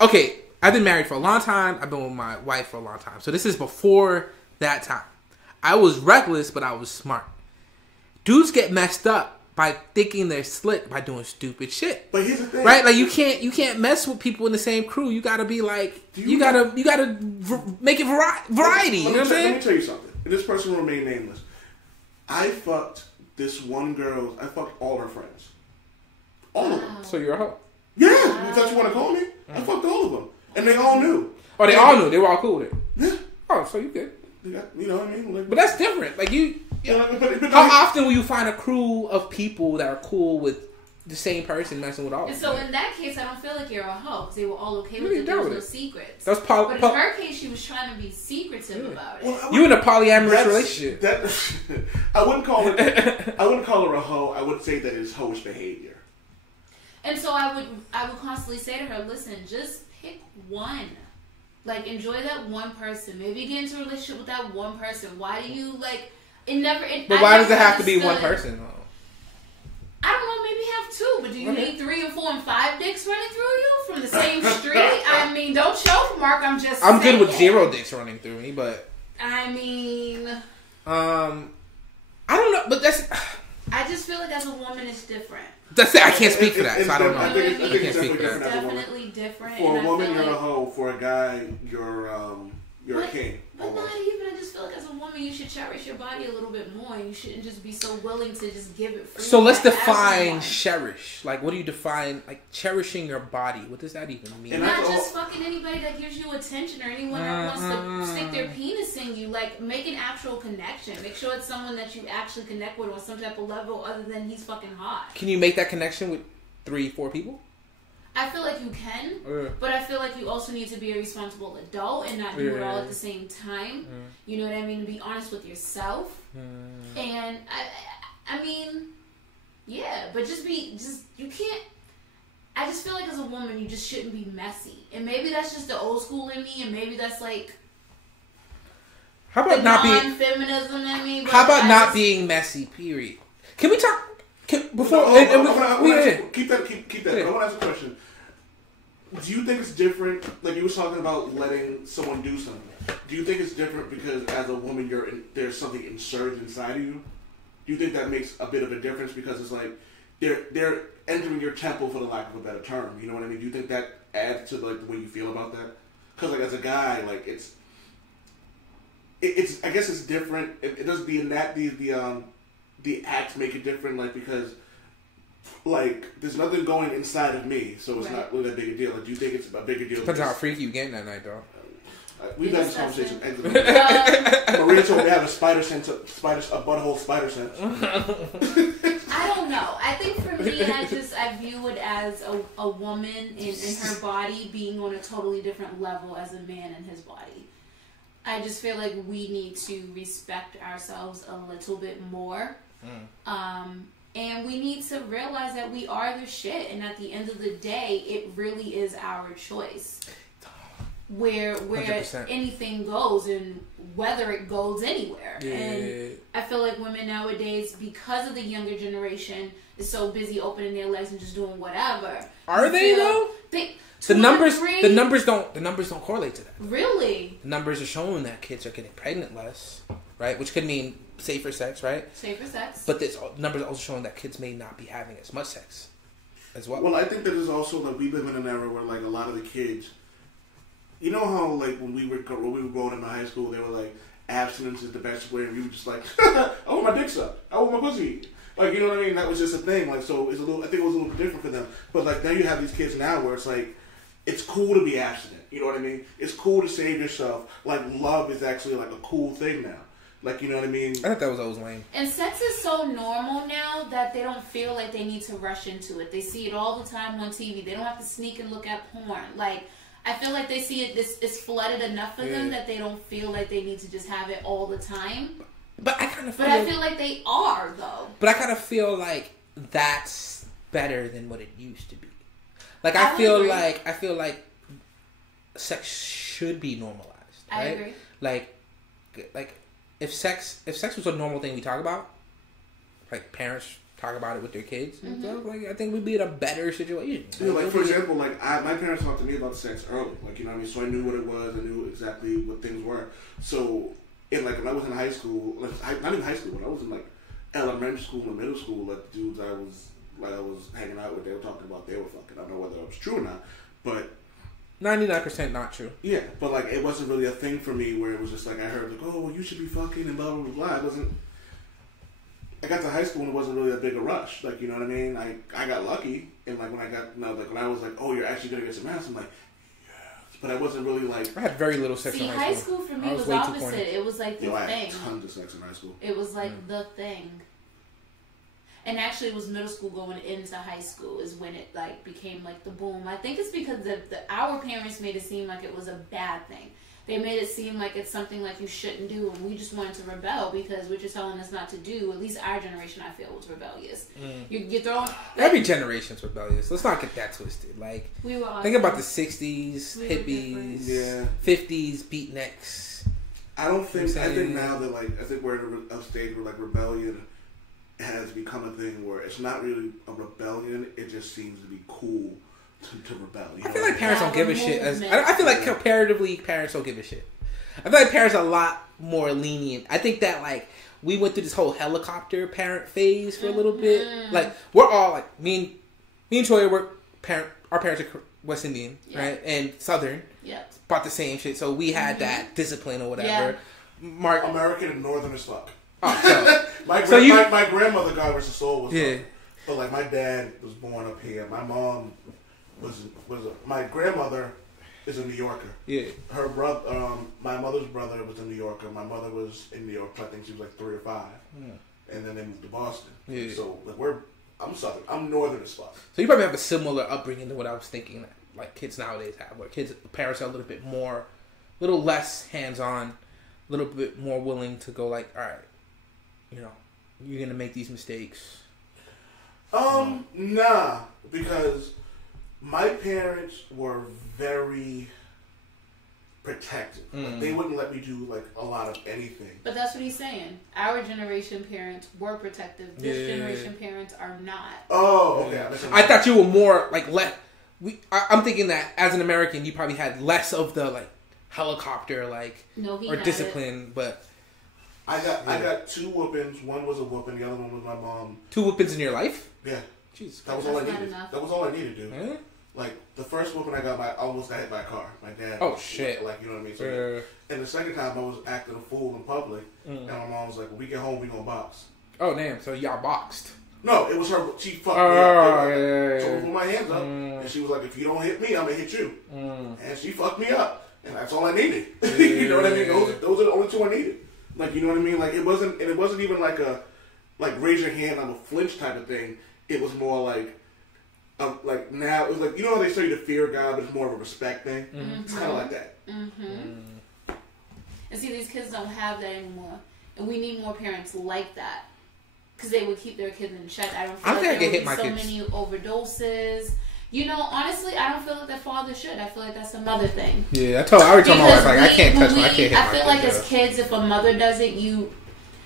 Okay, I've been married for a long time. I've been with my wife for a long time. So this is before that time. I was reckless, but I was smart. Dudes get messed up by thinking they're slick by doing stupid shit. But here's the thing, Right, like you can't mess with people in the same crew. You gotta be like you gotta make it variety. You know what I'm Let saying? me tell you something. And this person will remain nameless. I fucked this one girl. I fucked all her friends. All of them. So you're a hoe. Yeah, if that's what you want to call me. I fucked all of them. And they all knew. Oh, they all knew. They were all cool with it. Yeah. Oh, so you good. You know what I mean? Like, But that's different. Like you. but How often will you find a crew of people that are cool with the same person messing with all of And them? so in that case, I don't feel like you're a hoe because they were all okay with Really it. There was doubt no it. secrets. That's But in her case, she was trying to be secretive about it. you in a polyamorous relationship. That I wouldn't call it. I wouldn't call her a hoe. I would say that it's hoish behavior. And so I would constantly say to her, listen, just pick one. Like, enjoy that one person. Maybe get into a relationship with that one person. Why do you, like, it never... But why does it have to be one person, though? I don't know, maybe have two, but do you need 3 and 4 and 5 dicks running through you from the same street? I mean, don't choke, Mark, I'm just I'm good with saying. 0 dicks running through me, but... I mean... I don't know, but that's... I just feel like as a woman, it's different. That's it. I can't speak for that, It's so I don't know. I think I it's can't speak for definitely that. different as a woman. Definitely different. For a and I woman, feel you're a like- hoe. For a guy, you're a king. But almost. not even. I just feel like as a woman, you should cherish your body a little bit more. You shouldn't just be so willing to just give it free. So let's to define everyone. cherish. Like, what do you define, like, cherishing your body? What does that even mean? And Not that's just fucking anybody that gives you attention or anyone that wants to stick their penis in you. Like, make an actual connection. Make sure it's someone that you actually connect with on some type of level other than he's fucking hot. Can you make that connection with 3-4 people? I feel like you can, but I feel like you also need to be a responsible adult and not do it all at the same time. You know what I mean? To be honest with yourself. And I mean, yeah, but you can't. I just feel like as a woman, you just shouldn't be messy. And maybe that's just the old school in me, and maybe that's like How the about not being? non-feminism in me. But How about I not just- being messy? Period. Can we talk before? No, keep that. Yeah. I want to ask a question. Do you think it's different? Like you were talking about letting someone do something. Do you think it's different because as a woman, there's something inserted inside of you? Do you think that makes a bit of a difference because it's like they're entering your temple for the lack of a better term? You know what I mean? Do you think that adds to like the way you feel about that? Because like as a guy, like it's I guess it's different. It does the acts make it different, like because like there's nothing going inside of me, so it's not really that big a deal. Like, do you think it's a bigger deal? Depends on how freaky you getting that night, though. We've had this conversation. Maria told me I have a butthole spider sense. I don't know. I think for me, I view it as a woman in her body being on a totally different level as a man in his body. I just feel like we need to respect ourselves a little bit more. And we need to realize that we are the shit. And at the end of the day, it really is our choice. Where 100%. Anything goes and whether it goes anywhere. Yeah. And I feel like women nowadays, because of the younger generation, is so busy opening their legs and just doing whatever. Are they though? The numbers don't correlate to that. Really? The numbers are showing that kids are getting pregnant less, right? Which could mean safer sex, right? Safer sex. But this numbers are also showing that kids may not be having as much sex as well. Well, I think that there's also like we live in an era where like a lot of the kids, you know how like when we were growing in high school, they were like abstinence is the best way, and we were just like, I want my dick sucked, I want my pussy. Like, you know what I mean? That was just a thing. Like, so it's I think it was a little bit different for them. But like now you have these kids now where it's like, it's cool to be abstinent. You know what I mean? It's cool to save yourself. Like, love is actually like a cool thing now. Like, you know what I mean? I thought that was always lame. And sex is so normal now that they don't feel like they need to rush into it. They see it all the time on TV. They don't have to sneak and look at porn. Like, I feel like they see it, it's flooded enough for them that they don't feel like they need to just have it all the time. But I kind of feel... But I feel like they are, though. But I kind of feel like that's better than what it used to be. Like, I feel like sex should be normalized. Right? I agree. Like if sex was a normal thing we talk about, like parents talk about it with their kids and stuff, like I think we'd be in a better situation. Yeah, like for example, like my parents talked to me about sex early, like, you know what I mean, so I knew what it was, I knew exactly what things were. So when I was in high school, like, not even high school, when I was in like elementary school and middle school, like the dudes I was hanging out with, they were talking about they were fucking. I don't know whether it was true or not, but 99% not true. Yeah, but like it wasn't really a thing for me where it was just like I heard like, oh, well, you should be fucking and blah blah blah. It wasn't. I got to high school and it wasn't really a big a rush. Like, you know what I mean? I got lucky, and like when I was like, oh, you're actually gonna get some ass. I'm like, yes, but I wasn't really like. I had very little sex in high school. High school for me was opposite. It was like the thing. I had tons of sex in high school. It was like the thing. And actually, it was middle school going into high school is when it like became like the boom. I think it's because our parents made it seem like it was a bad thing. They made it seem like it's something like you shouldn't do, and we just wanted to rebel because what you're telling us not to do. At least our generation, I feel, was rebellious. You're throwing every generation's rebellious. Let's not get that twisted. Like we were think about the '60s, hippies, '50s, beatniks. I don't think. I think now that we're in a stage where like rebellion has become a thing where it's not really a rebellion. It just seems to be cool to rebel. You know? I feel like parents don't give a shit. I feel like comparatively, parents don't give a shit. I feel like parents are a lot more lenient. I think that like we went through this whole helicopter parent phase for a little bit. Like we're all like me and Troy our parents are West Indian, right, and Southern. Yeah, about the same shit. So we had that discipline or whatever. Yeah. American and Northern as fuck. Oh, so, my grandmother, God rest her soul, was up. But like my dad was born up here. My mom my grandmother is a New Yorker. Yeah. Her brother, my mother's brother was a New Yorker. My mother was in New York. I think she was like 3 or 5, and then they moved to Boston. Yeah. So like I'm Southern. I'm Northern as fuck. So you probably have a similar upbringing to what I was thinking. Like kids nowadays have, where parents are a little bit more, a little less hands-on, a little bit more willing to go like, all right. You know, you're gonna make these mistakes. Nah, because my parents were very protective. Like, they wouldn't let me do like a lot of anything. But that's what he's saying. Our generation parents were protective. This generation parents are not. Oh, okay. I thought you were more like I'm thinking that as an American, you probably had less of the like helicopter or discipline, but. I got 2 whoopings. One was a whooping. The other one was my mom. 2 whoopings in your life? Yeah. Jeez. That was all I needed. That was all I needed, dude. Like, the first whooping I got, I almost got hit by a car. My dad. Oh, shit. Like, you know what I mean? So, and the second time, I was acting a fool in public. And my mom was like, when we get home, we gonna box. Oh, damn. So y'all boxed. No, it was her. She fucked me up. Yeah. So I put my hands up. And she was like, if you don't hit me, I'm gonna hit you. And she fucked me up. And that's all I needed. You know what I mean? Those are the only two I needed. Like, you know what I mean? Like, it wasn't even like a, like, raise your hand, I'm a flinch type of thing. It was more like now, it was like, you know how they say the fear of God, but it's more of a respect thing? It's kind of like that. And see, these kids don't have that anymore. And we need more parents like that. Because they would keep their kids in check. I don't feel like there would be so many overdoses. You know, honestly, I don't feel like that father should. I feel like that's a mother thing. Yeah, I already told my wife, like, I can't touch my, I can't hit my I feel like as kids, if a mother does it, you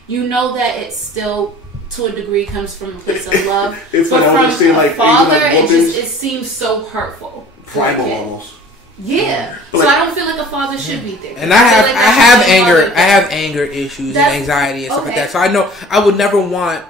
know that it still, to a degree, comes from a place of love. But from like, a father, it seems so hurtful. Primal almost. Yeah. So I don't feel like a father should be there. And I have anger issues and anxiety and stuff like that. So I know I would never want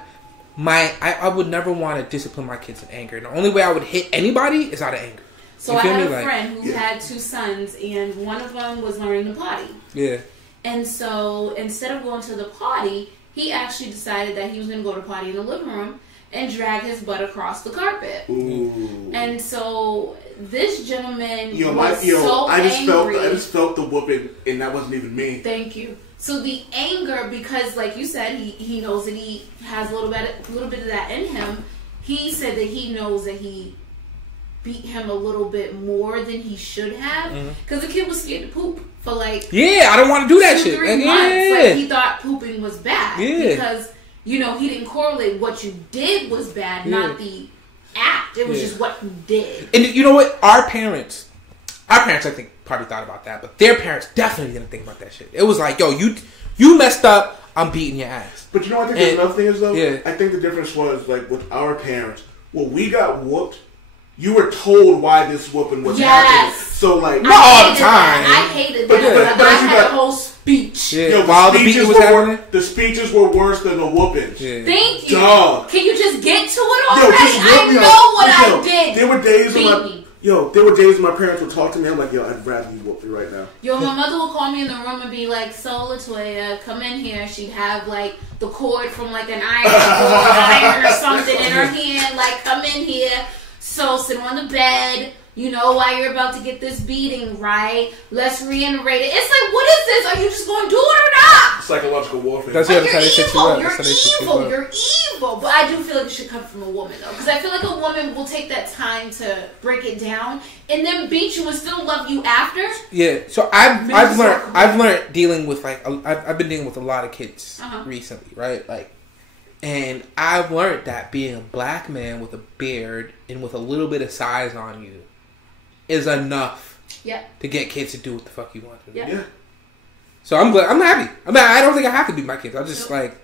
I would never want to discipline my kids in anger. The only way I would hit anybody is out of anger. So I had a friend who had 2 sons, and one of them was learning to potty. Yeah. And so instead of going to the potty, he actually decided that he was going to go to potty in the living room and drag his butt across the carpet. Ooh. And so this gentleman was so angry. I just felt the whooping, and that wasn't even me. Thank you. So the anger, because like you said, he knows that he has a little bit of that in him. He said that he knows that he beat him a little bit more than he should have, because the kid was scared to poop for like I don't want to do that 2-3 months. Like, he thought pooping was bad because he didn't correlate what you did was bad, not the act. It was just what you did. And you know what? Our parents, I think, probably thought about that, but their parents definitely didn't think about that shit. It was like, yo, you messed up, I'm beating your ass. But you know what I think another thing is, though? Yeah. I think the difference was, like, with our parents, when we got whooped, you were told why this whooping was happening. So, like, not all the time. I hated that. But I had a whole speech. Yeah, while the beating was happening? The speeches were worse than the whoopings. Yeah. Thank you. Dog. Can you just get to it already? I know what I did. There were days when my parents would talk to me. I'm like, yo, I'd rather you whoop me right now. Yo, my mother would call me in the room and be like, so, Latoya, come in here. She'd have, like, the cord from, like, an iron or something in her hand. Like, come in here. So, sit on the bed. You know why you're about to get this beating, right? Let's reiterate it. It's like, what is this? Are you just going to do it or not? Psychological warfare. That's like, you're evil. But I do feel like it should come from a woman, though. Because I feel like a woman will take that time to break it down and then beat you and still love you after. Yeah. So I've learned dealing with, like, I've been dealing with a lot of kids recently, right? Like, and I've learned that being a black man with a beard and with a little bit of size on you is enough to get kids to do what the fuck you want to do. Yeah. So I'm glad. I'm happy. I don't think I have to beat my kids. I'm just like...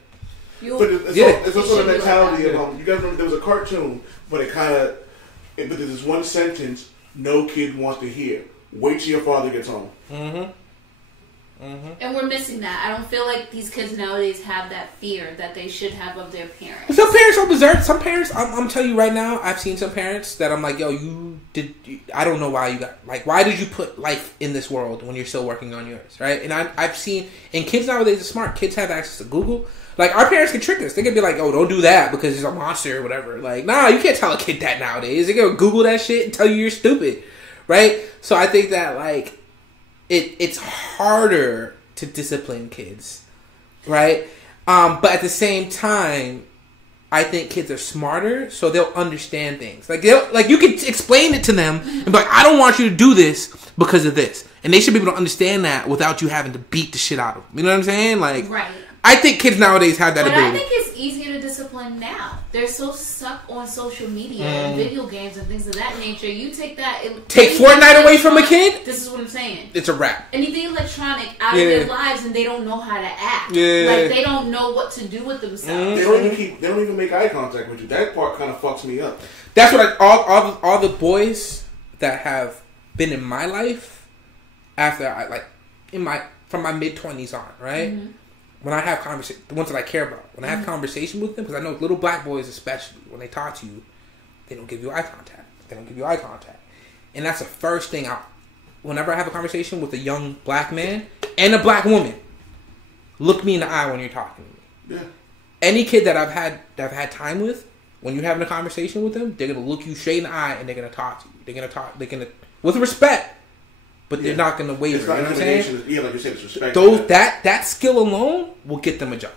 But it's also the mentality of... you guys remember there was a cartoon, but but there's this one sentence no kid wants to hear. Wait till your father gets home. And we're missing that. I don't feel like these kids nowadays have that fear that they should have of their parents. Some parents don't deserve. Some parents, I'm telling you right now, I've seen some parents that I'm like, yo, I don't know why you got, like, why did you put life in this world when you're still working on yours, right? And I've seen, and kids nowadays are smart. Kids have access to Google. Like, our parents can trick us. They can be like, oh, don't do that because it's a monster or whatever. Like, nah, you can't tell a kid that nowadays. They can Google that shit and tell you you're stupid, right? So I think that, like, it's harder to discipline kids, right? But at the same time, I think kids are smarter, so they'll understand things. Like, you can explain it to them and be like, I don't want you to do this because of this. And they should be able to understand that without you having to beat the shit out of them. You know what I'm saying? Like, right. I think kids nowadays have that ability. But I think it's easier to discipline now. They're so stuck on social media and video games and things of that nature. You take Fortnite away from a kid? This is what I'm saying. It's a wrap. Anything electronic out of their lives and they don't know how to act. Yeah. Like, they don't know what to do with themselves. They don't even make eye contact with you. That part kind of fucks me up. That's what all the boys that have been in my life after from my mid-20s on, right? Mm-hmm. When I have conversation, the ones that I care about, when I have conversation with them, because I know little black boys especially, when they talk to you, they don't give you eye contact. And that's the first thing whenever I have a conversation with a young black man and a black woman, look me in the eye when you're talking to me. Yeah. Any kid that I've had time with, when you're having a conversation with them, they're gonna look you straight in the eye and they're gonna talk to you. They're gonna with respect, but they're not gonna waver. It's not, you know what I'm saying? Yeah, like you said, it's respect. That skill alone will get them a job.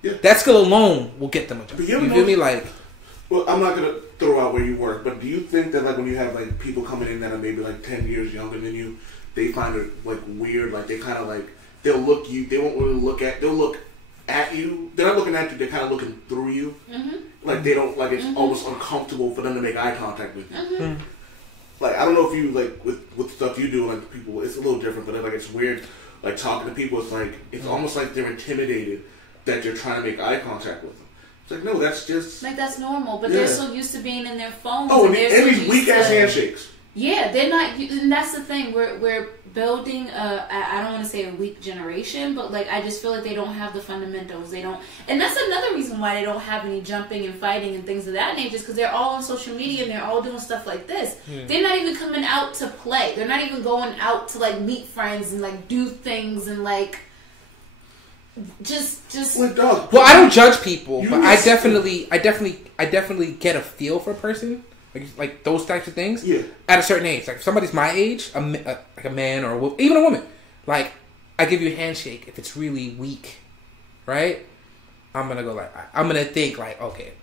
Yeah. That skill alone will get them a job. But you feel me? Like, well, I'm not gonna throw out where you work, but do you think that like when you have like people coming in that are maybe like 10 years younger than you, they find it like weird? Like they kind of like they'll look you. They won't really look at. They'll look at you. They're not looking at you. They're kind of looking through you. Mm-hmm. Like they don't like it's almost uncomfortable for them to make eye contact with you. Mm-hmm. Like I don't know if you like with stuff you do like people. It's a little different, but like it's weird. Like talking to people, it's like it's almost like they're intimidated that you're trying to make eye contact with them. It's like no, that's just like that's normal. But they're so used to being in their phones. Oh, and and these weak ass handshakes. Yeah, they're not, and that's the thing. We're building I don't want to say a weak generation, but like I just feel like they don't have the fundamentals. They don't, and that's another reason why they don't have any jumping and fighting and things of that nature. Because they're all on social media and they're all doing stuff like this. Yeah. They're not even coming out to play. They're not even going out to like meet friends and like do things and like just. Well, I don't judge people, but I definitely get a feel for a person. Like those types of things, yeah. At a certain age, like if somebody's my age, like a man or even a woman, like I give you a handshake if it's really weak, right? I'm gonna think like, okay,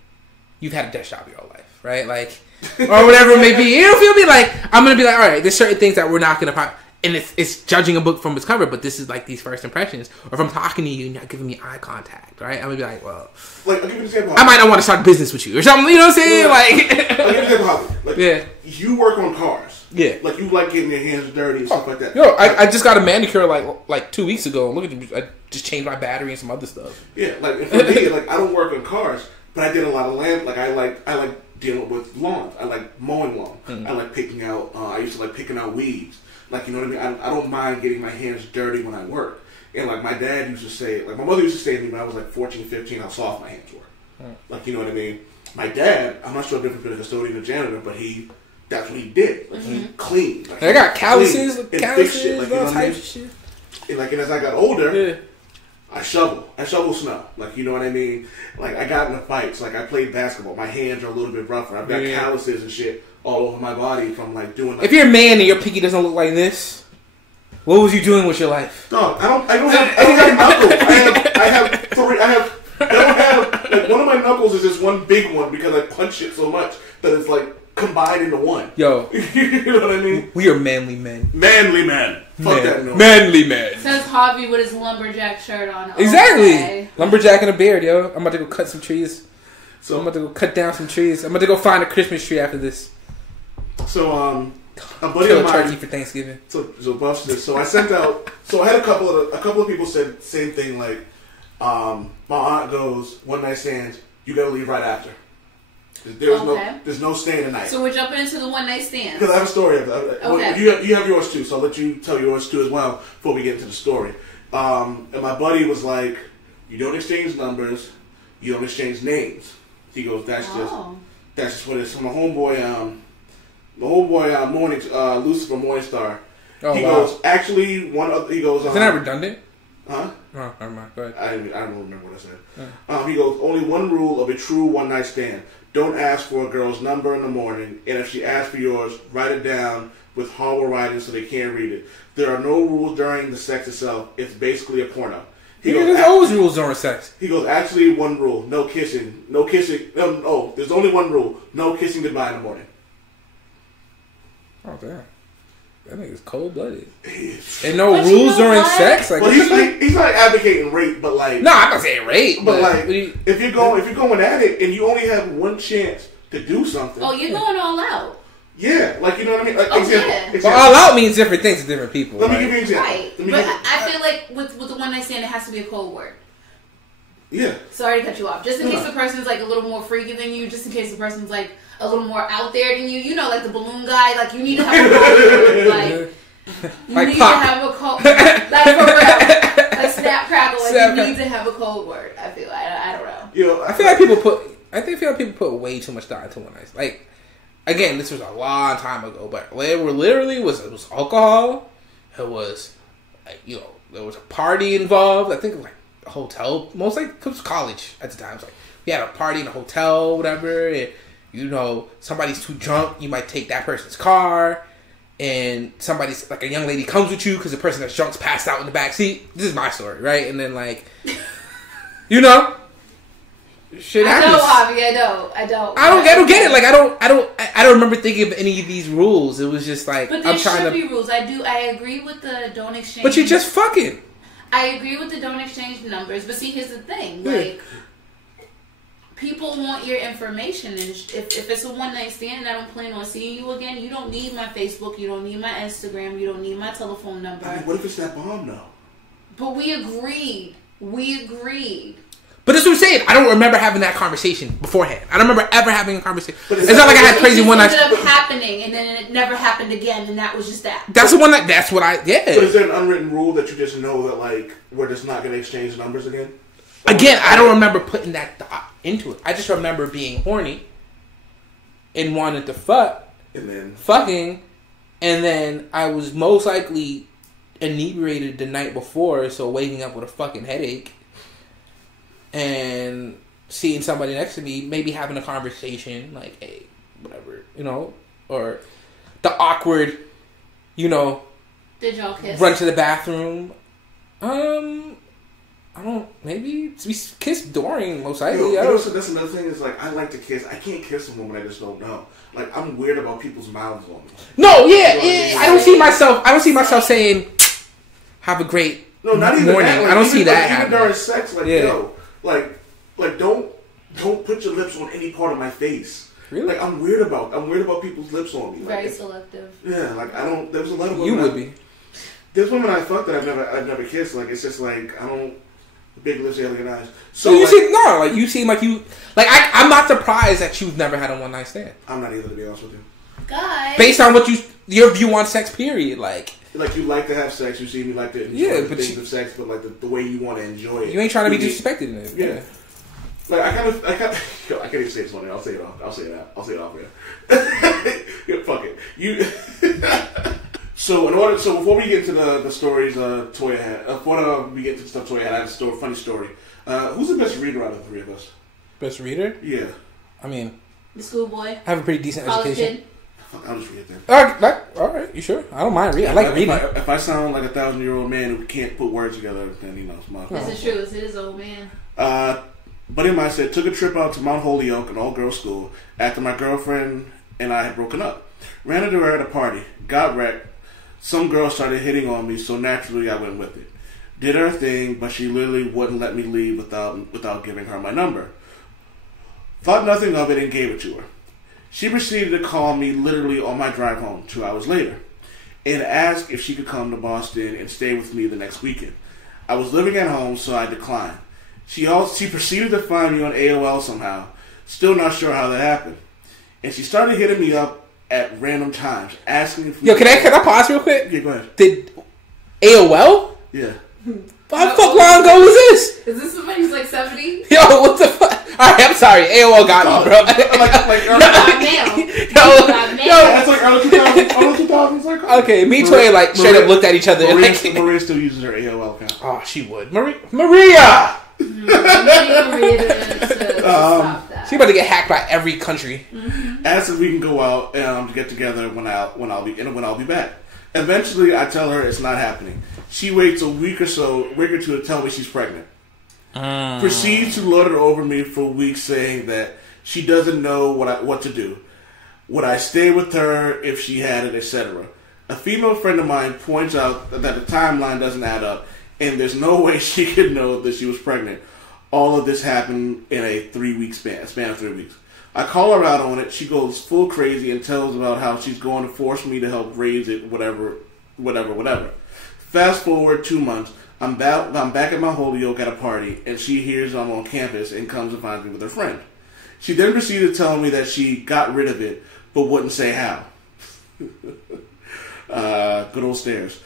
you've had a desk job your whole life, right? Like, or whatever it may be. You know, feel me? Like I'm gonna be like, all right, there's certain things that we're not gonna. And it's judging a book from its cover, but this is like these first impressions. Or if I'm talking to you and you're not giving me eye contact, right? I'm gonna be like, well, like I'll give you an example. I might not want to start business with you or something. You know what I'm saying? Yeah. Like, I'll give you an example. Like, yeah, you work on cars. Yeah, like you like getting your hands dirty and stuff like that. Yo, I just got a manicure like 2 weeks ago. Look at me, I just changed my battery and some other stuff. Yeah, like for me, like I don't work on cars, but I did a lot of land. Like I like dealing with lawns. I like mowing lawn. Mm-hmm. I like picking out. I used to like picking out weeds. Like, you know what I mean? I don't mind getting my hands dirty when I work. And, like, my dad used to say, like, my mother used to say to me when I was, like, 14, 15, how soft my hands were. Like, you know what I mean? My dad, I'm not sure the difference between a custodian and a janitor, but that's what he did. Like, he cleaned. Like, I got calluses, and fix shit. Like, you know what I mean? Shit. And, like, and as I got older, I shovel snow. Like, you know what I mean? Like, I got into fights. Like, I played basketball. My hands are a little bit rougher. I've got calluses and shit all over my body from like doing. Like, if you're a man and your pinky doesn't look like this, what was you doing with your life? Dog, I don't have knuckles. I don't have like one of my knuckles is just one big one because I punch it so much that it's like combined into one. Yo, you know what I mean? We are manly men. Manly men. Fuck that noise. Manly men. Says Harvey with his lumberjack shirt on. Exactly. Okay. Lumberjack and a beard, yo. I'm about to go cut some trees. So I'm about to go cut down some trees. I'm about to go find a Christmas tree after this. So, a buddy kill of mine, turkey for Thanksgiving. So Buff said. So I sent out. So I had a couple of people said same thing. Like, my aunt goes, one night stands. You gotta leave right after. There's no staying the night. So we're jumping into the one night stands. Because I have a story of that. Okay. You have yours too. So I'll let you tell yours too as well before we get into the story. And my buddy was like, you don't exchange numbers. You don't exchange names. He goes, that's just what it is. So my homeboy, Lucifer Morningstar. Oh, he goes, actually, he goes, isn't that redundant? Huh? Oh, never mind. Go ahead. I don't remember what I said. He goes, only one rule of a true one night stand. Don't ask for a girl's number in the morning, and if she asks for yours, write it down with horrible writing so they can't read it. There are no rules during the sex itself. It's basically a porno. There's always rules during sex. He goes, actually, one rule. No kissing. No kissing. Oh, there's only one rule. No kissing goodbye in the morning. Oh, damn. That nigga's cold-blooded. And no rules during sex? Like, well, he's not advocating rape, but like... No, I'm not saying rape. But like, if you're going at it and you only have one chance to do something... Oh, you're going all out. Yeah, like, you know what I mean? Like, But all out means different things to different people. Let me give you an example. Right. But I feel like with the one night stand, it has to be a code word. Yeah. Sorry to cut you off. Just in case the person's like a little more freaky than you, just in case the person's like a little more out there than you. You know, like the balloon guy. Like, you need to have a code word. Like, you need to have a code word. Like, for real. Like, snap, crackle. Like, you need to have a code word. I feel. I don't know. I feel like people put way too much thought into one night. Like, again, this was a long time ago, but it was alcohol. It was, like, you know, there was a party involved. I think it was like a hotel, most like it was college at the time. It's like we had a party in a hotel, whatever. And, you know, somebody's too drunk, you might take that person's car, and somebody's like a young lady comes with you because the person that's drunk's passed out in the back seat. This is my story, right? And then like, you know, shit happens. I don't get it. Like I don't remember thinking of any of these rules. It was just like, but there should be rules. I agree with the don't exchange. But you're just fucking. I agree with the don't exchange numbers. But see, here's the thing, like. People want your information, and if it's a one night stand and I don't plan on seeing you again, you don't need my Facebook, you don't need my Instagram, you don't need my telephone number. I mean, what if it's that bomb though? But we agreed. But that's what I'm saying. I don't remember having that conversation beforehand. I don't remember ever having a conversation. It's not like I had crazy one night. It ended up happening, and then it never happened again, and that was just that. That's the one that. That's what I. Yeah. So is there an unwritten rule that you just know that like we're just not going to exchange numbers again? Again, I don't remember putting that thought into it. I just remember being horny and wanted to fuck, and then fucking, and then I was most likely inebriated the night before, so waking up with a fucking headache and seeing somebody next to me, maybe having a conversation like, hey, whatever, you know, or the awkward, you know, did y'all kiss? Run to the bathroom. I don't. Maybe we kissed during, most likely. So that's another thing. Is like I like to kiss. I can't kiss a woman I just don't know. Like I'm weird about people's mouths on me. No, yeah, you know I don't see myself. I don't see myself saying, "Have a great not even morning." That. Like, I don't see that even happening. during sex. Like yo, like don't put your lips on any part of my face. Really? Like I'm weird about people's lips on me. Very like, selective. Yeah, like I don't. There's a lot of women. You would be. There's women I fucked that I've never kissed. Like it's just like I don't. Big lips, alien eyes. So you seem like you I'm not surprised that you've never had a one night stand. I'm not either, to be honest with you. Guys, based on what your view on sex, period. Like you like to have sex, you seem you like to enjoy the things of sex, but like the way you want to enjoy it. You ain't trying to be disrespected in it. Yeah. Like I can't even say this one. I'll say it off. I'll say it off here. Yeah, fuck it. You. So before we get into the stories Toya had, before we get to the stuff Toya had, I have a funny story. Who's the best reader out of the three of us? Best reader? Yeah. I mean, the schoolboy. I have a pretty decent education. Kid. I'll just read it then. All right, you sure? I don't mind reading. I like reading. If I sound like a 1,000-year-old man who can't put words together, then you know it's my fault. This is true. It's his old man. Buddy of mine said, took a trip out to Mount Holyoke, an all-girls school, after my girlfriend and I had broken up. Ran into her at a party. Got wrecked. Some girl started hitting on me, so naturally I went with it. Did her thing, but she literally wouldn't let me leave without giving her my number. Thought nothing of it and gave it to her. She proceeded to call me literally on my drive home 2 hours later and asked if she could come to Boston and stay with me the next weekend. I was living at home, so I declined. She proceeded to find me on AOL somehow. Still not sure how that happened. And she started hitting me up at random times, asking if we... Yo, can I pause real quick? Yeah, go ahead. Did AOL? Yeah. How fuck long ago was this? Is this somebody who's like 70? Yo, what the fuck? Alright, I'm sorry. AOL got me, bro. Like That's like early 2000s. Like, okay, me and Toya like straight up looked at each other. Maria still uses her AOL account. Oh, she would. Maria! She about to get hacked by every country. Asked if we can go out to get together when I'll be back. Eventually, I tell her it's not happening. She waits a week or two to tell me she's pregnant. Proceeds to lord it over me for weeks, saying that she doesn't know what to do. Would I stay with her if she had it, etc. A female friend of mine points out that the timeline doesn't add up, and there's no way she could know that she was pregnant. All of this happened in a 3-week span of 3 weeks. I call her out on it. She goes full crazy and tells about how she's going to force me to help raise it, whatever. Fast forward 2 months. I'm back at my Holyoke at a party, and she hears I'm on campus and comes and finds me with her friend. She then proceeded to tell me that she got rid of it, but wouldn't say how. Good old stairs.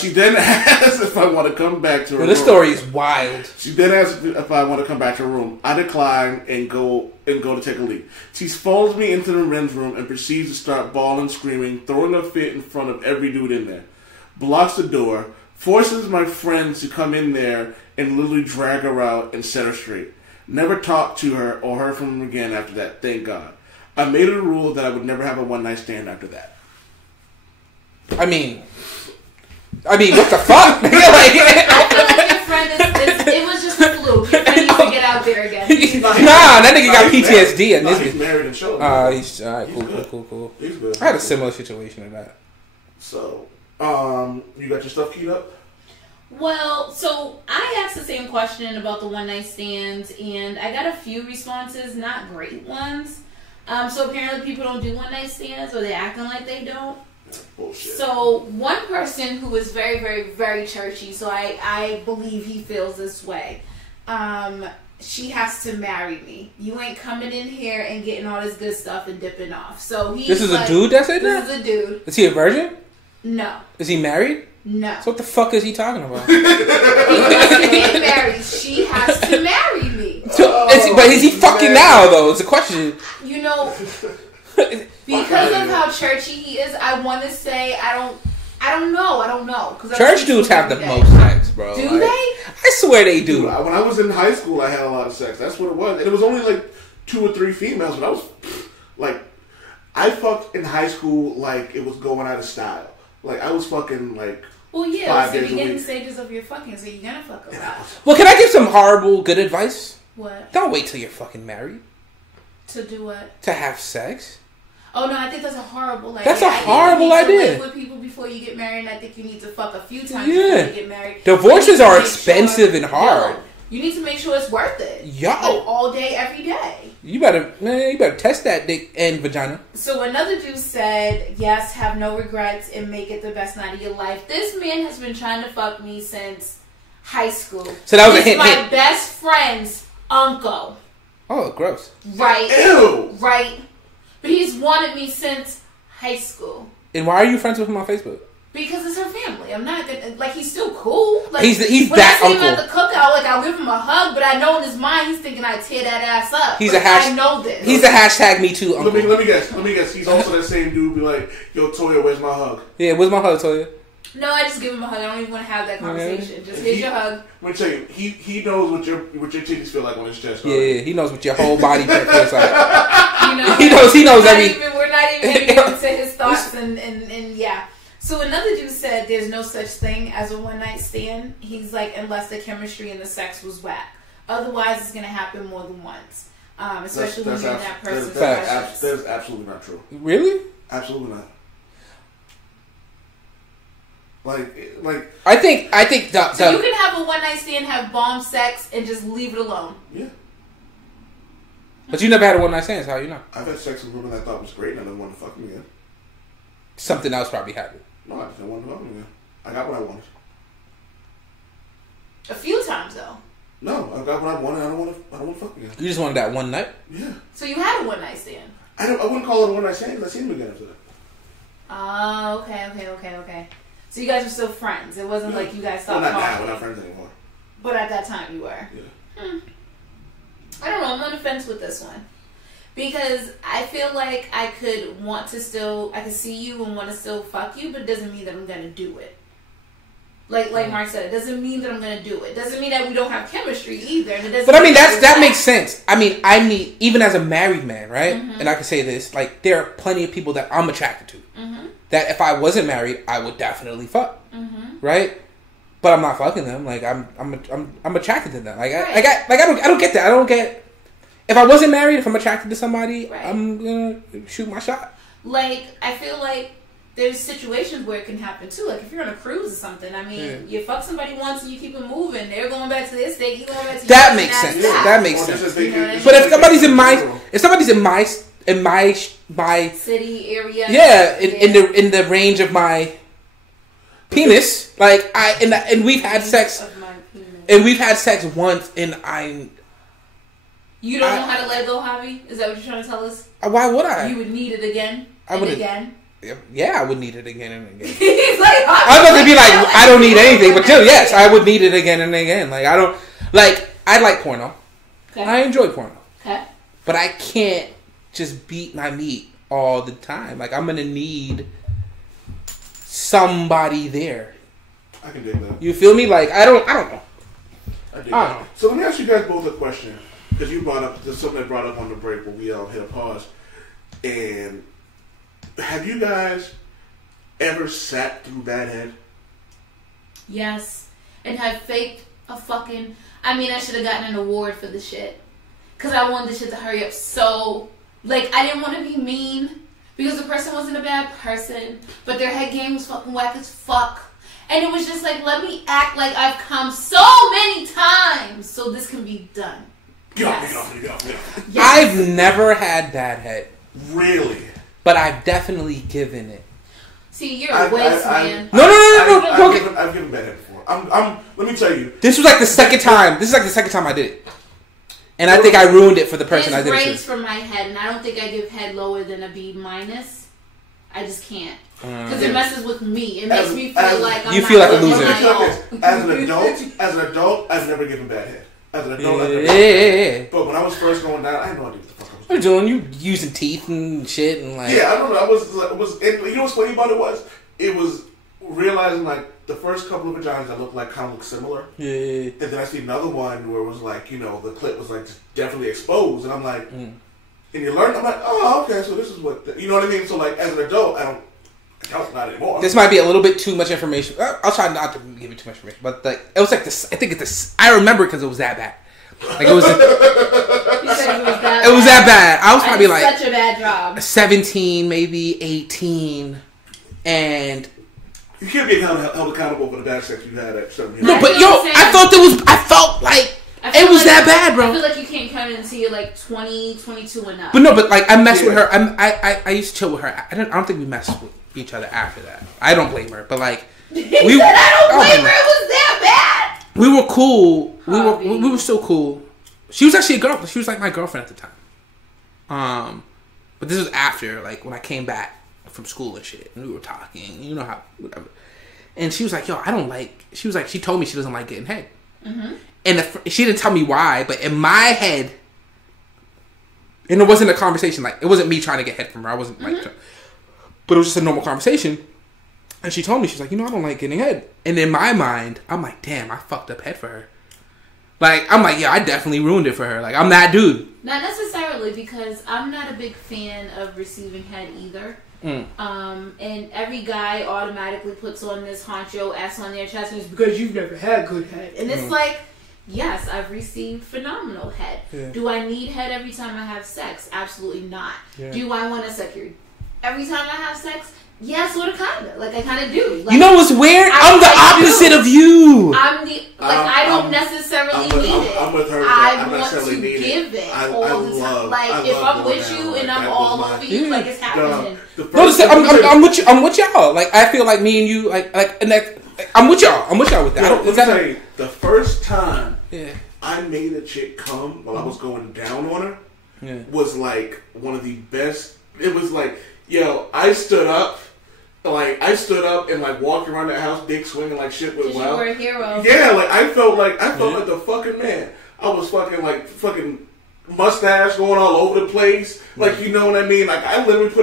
She then asks if I want to come back to her room. This story is wild. She then asks if I want to come back to her room. I decline and go to take a leak. She follows me into the men's room and proceeds to start bawling, screaming, throwing a fit in front of every dude in there. Blocks the door, forces my friends to come in there and literally drag her out and set her straight. Never talked to her or heard from her again after that, thank God. I made it a rule that I would never have a one-night stand after that. I mean, what the fuck? I feel like your friend it was just a fluke. Your friend needs to get out there again. That nigga got PTSD. And he's married and children. He's alright. Cool. He's good. I had a similar situation to that. So, you got your stuff keyed up? Well, so I asked the same question about the one-night stands, and I got a few responses, not great ones. So apparently people don't do one-night stands, or they're acting like they don't. Bullshit. So one person who is very, very, very churchy, so I believe he feels this way. She has to marry me. You ain't coming in here and getting all this good stuff and dipping off. So he's This is a dude that said that? This is a dude. Is he a virgin? No. Is he married? No. So what the fuck is he talking about? He wants to get married. She has to marry me. But is he fucking now, though? It's a question. You know, because of how churchy he is, I want to say I don't know. Church dudes have the most sex, bro. Do they? I swear they do. Dude, when I was in high school, I had a lot of sex. That's what it was. And it was only like 2 or 3 females. But I was like, I fucked in high school like it was going out of style. Like I was fucking like. Well, yeah, 5 so days you a get in week. stages of your fucking, so you're gonna fuck a lot. Well, can I give some horrible good advice? What? Don't wait till you're fucking married To do what? to have sex. Oh no, I think that's a horrible idea. That's a horrible I think you need idea. to live with people before you get married, and I think you need to fuck a few times Yeah. before you get married. Divorces You need to are make expensive and hard. Yo, you need to make sure it's worth it. Yo. Like, all day, every day. You better test that dick and vagina. So another dude said, yes, have no regrets and make it the best night of your life. This man has been trying to fuck me since high school. So that was a He's hint, my hint. best friend's uncle. Oh, gross. Right. Ew. Right. But he's wanted me since high school. And why are you friends with him on Facebook? Because it's her family. I'm not gonna, like, he's still cool. Like, He's when that I see him uncle. at the cookout, like, I'll give him a hug, but I know in his mind he's thinking I tear that ass up. He's Like, a I know this. He's a hashtag me too uncle. Let me guess. He's also that same dude be like, yo, Toya, where's my hug? Yeah, where's my hug, Toya? No, I just give him a hug. I don't even want to have that conversation. Just here's your hug. Let me tell you, he knows what your titties feel like on his chest. Yeah, he knows what your whole body feels like. You know, He knows every. We're not even getting into his thoughts and yeah. So another dude said there's no such thing as a one night stand. He's like, unless the chemistry and the sex was whack. Otherwise, it's gonna happen more than once. Especially when you're in that person's presence. That's absolutely not true. Really? Absolutely not. Like. I think that. So you can have a one night stand, have bomb sex, and just leave it alone. Yeah. But you never had a one night stand, so how you know? I've had sex with women that I thought was great and I didn't want to fuck them again. Something else probably happened. No, I just didn't want to fuck them again. I got what I wanted. A few times though. No, I got what I wanted. I don't want to fuck again. You just wanted that one night? Yeah. So you had a one night stand. I wouldn't call it a one night stand because I seen him again after that. Oh, okay. So you guys were still friends. It wasn't like you guys Well, stopped not now. talking. We're not friends anymore. But at that time you were. Yeah. I don't know. I'm on the fence with this one. Because I feel like I could see you and want to still fuck you, but it doesn't mean that I'm going to do it. Like Mark said, it doesn't mean that I'm going to do it. It doesn't mean that we don't have chemistry either. And it doesn't But I mean, that that makes sense. I mean, even as a married man, right? Mm-hmm. And I can say this, like, there are plenty of people that I'm attracted to. Mm-hmm. That if I wasn't married, I would definitely fuck. Mm-hmm. Right? But I'm not fucking them. Like, I'm attracted to them. Like, Right. I don't get that. I don't get. If I wasn't married, if I'm attracted to somebody, Right. I'm gonna shoot my shot. Like, I feel like there's situations where it can happen too. Like, if you're on a cruise or something, I mean, you fuck somebody once and you keep it moving. They're going back to their state, you going back to your That state, makes and sense. that's That makes Or sense. just they could- But if somebody's in my city area. yeah, in the range of my penis, like and we've had sex, Of my penis. and we've had sex once, and You don't know how to let go, Javi? Is that what you're trying to tell us? why would I? You would need it again I and wouldn't. again. Yeah, I would need it again and again. He's like, I'm about to be like, I don't need anything, but still, yes, I would need it again and again. Like, I don't, like, I like porno. Okay. I enjoy porno. Okay. But I can't just beat my meat all the time. Like, I'm going to need somebody there. I can dig that. You feel me? Like, I don't know. I dig that. So let me ask you guys both a question. Because you brought up, there's something I brought up on the break where we hit a pause. And have you guys ever sat through bad head? Yes. And have faked a fucking... I mean, I should have gotten an award for this shit. Because I wanted this shit to hurry up so... Like, I didn't want to be mean. Because the person wasn't a bad person. But their head game was fucking whack as fuck. And it was just like, let me act like I've come so many times so this can be done. Yes. I've never had bad head. Really? But I've definitely given it. See, you're a waste man. No. I've given bad head before. Let me tell you. This was like the second time. This is like the second time I did it. And I think I ruined it for the person I did it to. It's grades for my head, and I don't think I give head lower than a B minus. I just can't. Because it messes with me. It makes me feel like I'm you not feel like a living loser. my own. As an adult, I've never given bad head. As an adult, I've never Yeah. But when I was first going down, I had no idea what the fuck I was What are you doing? You using teeth and shit and like... Yeah, I don't know. You know what's funny about it was? It was realizing like the first couple of vaginas that looked similar. Yeah. And then I see another one where it was like, you know, the clit was like definitely exposed. And I'm like, and you learn, I'm like, oh, okay, so this is what, you know what I mean? So like as an adult, I don't not anymore. This might be a little bit too much information. I'll try not to give you too much information. But like, it was like this, I think it's this, I remember it because it was that bad. Like it was You said it was that it was that bad. I was probably did like such a bad job. 17, maybe 18. And you can't be held accountable for the bad sex you had at 17. no, but yo, I felt like it was that bad, bro. I feel like you can't count it until you're like 20, 22 and up. But no, but like I messed with her. I used to chill with her. I don't think we messed with each other after that. I don't blame her, but like he said I don't blame her. It was that bad. We were cool. We were still cool. She was actually a girl. She was like my girlfriend at the time. But this was after, like when I came back from school and shit, and we were talking. You know how, whatever. And she was like, "Yo, I don't like." She was like, she told me she doesn't like getting head. Mm-hmm. And she didn't tell me why, but in my head, and it wasn't a conversation. Like it wasn't me trying to get head from her. I wasn't like, but it was just a normal conversation. And she told me, she's like, you know, I don't like getting head. And in my mind, I'm like, damn, I fucked up head for her. Like, I'm like, yeah, I definitely ruined it for her. Like, I'm that dude. Not necessarily, because I'm not a big fan of receiving head either. And every guy automatically puts on this honcho ass on their chest and it's because you've never had good head. And it's like, yes, I've received phenomenal head. Yeah. Do I need head every time I have sex? Absolutely not. Yeah. Do I want to suck your every time I have sex? Yeah, sort of, kind of. Like, I kind of do. Like, you know what's weird? I'm the opposite of you. I'm the, I don't necessarily need it. I'm with her. I want to give it all the time. Like, if I'm with you and I'm all over you, like, it's happening. I'm with y'all. Like, I feel like me and you, I'm with y'all. I'm with y'all with that. Let me tell you, the first time I made a chick come while I was going down on her was, like, one of the best. It was like, yo, I stood up and like walked around that house, dick swinging like shit with wow. You were a hero. Yeah, like I felt like the fucking man. I was fucking mustache going all over the place. Like, you know what I mean? Like, I literally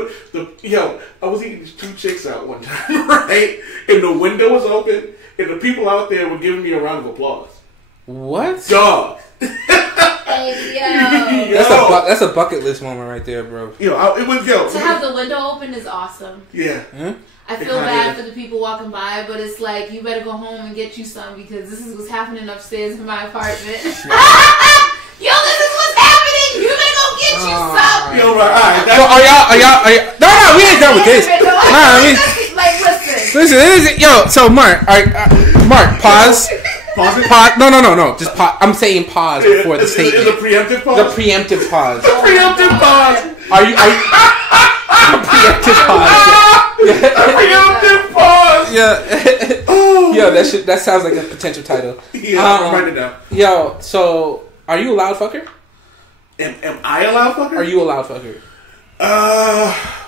I was eating these two chicks out one time, right? And the window was open, and the people out there were giving me a round of applause. What? Dog. Hey, yo. That's a bucket list moment right there, bro. It was to have the window open is awesome. Yeah. I feel bad for the people walking by, but it's like, you better go home and get you some because this is what's happening upstairs in my apartment. Yo, this is what's happening. You better go get you some. Yo, right. So are y'all? No, we ain't done with this. Listen. Yo, so Mark, Mark, pause. Pause. No. Just pause. I'm saying pause before the statement. The preemptive pause. The preemptive pause. The preemptive pause. Are you? Preemptive pause. Preemptive pause. Yeah. Yo, that sounds like a potential title. Yeah, write it down. Yo, so are you a loud fucker? Am I a loud fucker? Are you a loud fucker?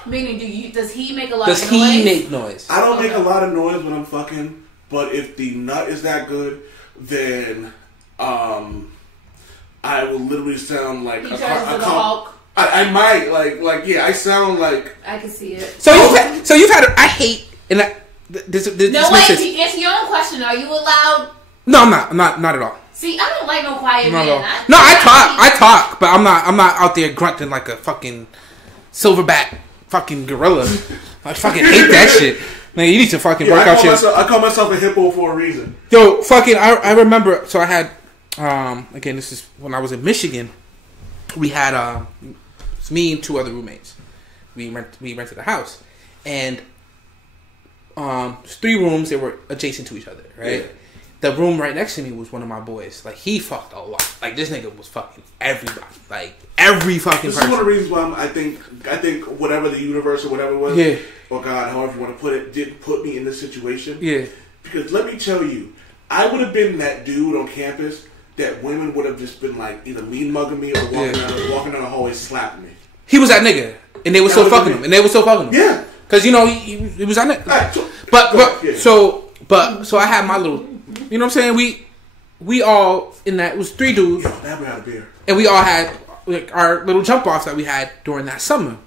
Meaning, does he make a lot of noise? Does he make noise? I don't make a lot of noise when I'm fucking, but if the nut is that good, then I will literally sound like he turns into the Hulk. I might yeah. I sound like I can see it. So you've had. I hate and I, this. No, wait. To answer your own question, are you allowed? No, I'm not. I'm not at all. See, I don't like no quiet man. I talk, but I'm not out there grunting like a fucking silverback fucking gorilla. I fucking hate that shit. Man, you need to fucking work out shit. I call myself a hippo for a reason. Yo, fucking, I remember. So I had, again, this is when I was in Michigan. We had it's me and two other roommates. We rented a house, and there's 3 rooms that were adjacent to each other, right? Yeah. The room right next to me was one of my boys. Like, he fucked a lot. Like, this nigga was fucking everybody. Like, every fucking person. This is one of the reasons why I think whatever the universe or whatever it was, yeah, or God, however you want to put it, did put me in this situation. Yeah. Because let me tell you, I would have been that dude on campus that women would have just been like either mean mugging me or walking down the hallway slapping me. He was that nigga. And they were still fucking him. Yeah. Because, you know, he was that nigga. Right, so I had my little... You know what I'm saying? We all in that, it was 3 dudes. Yo, that had a beer. And we all had like our little jump offs that we had during that summer.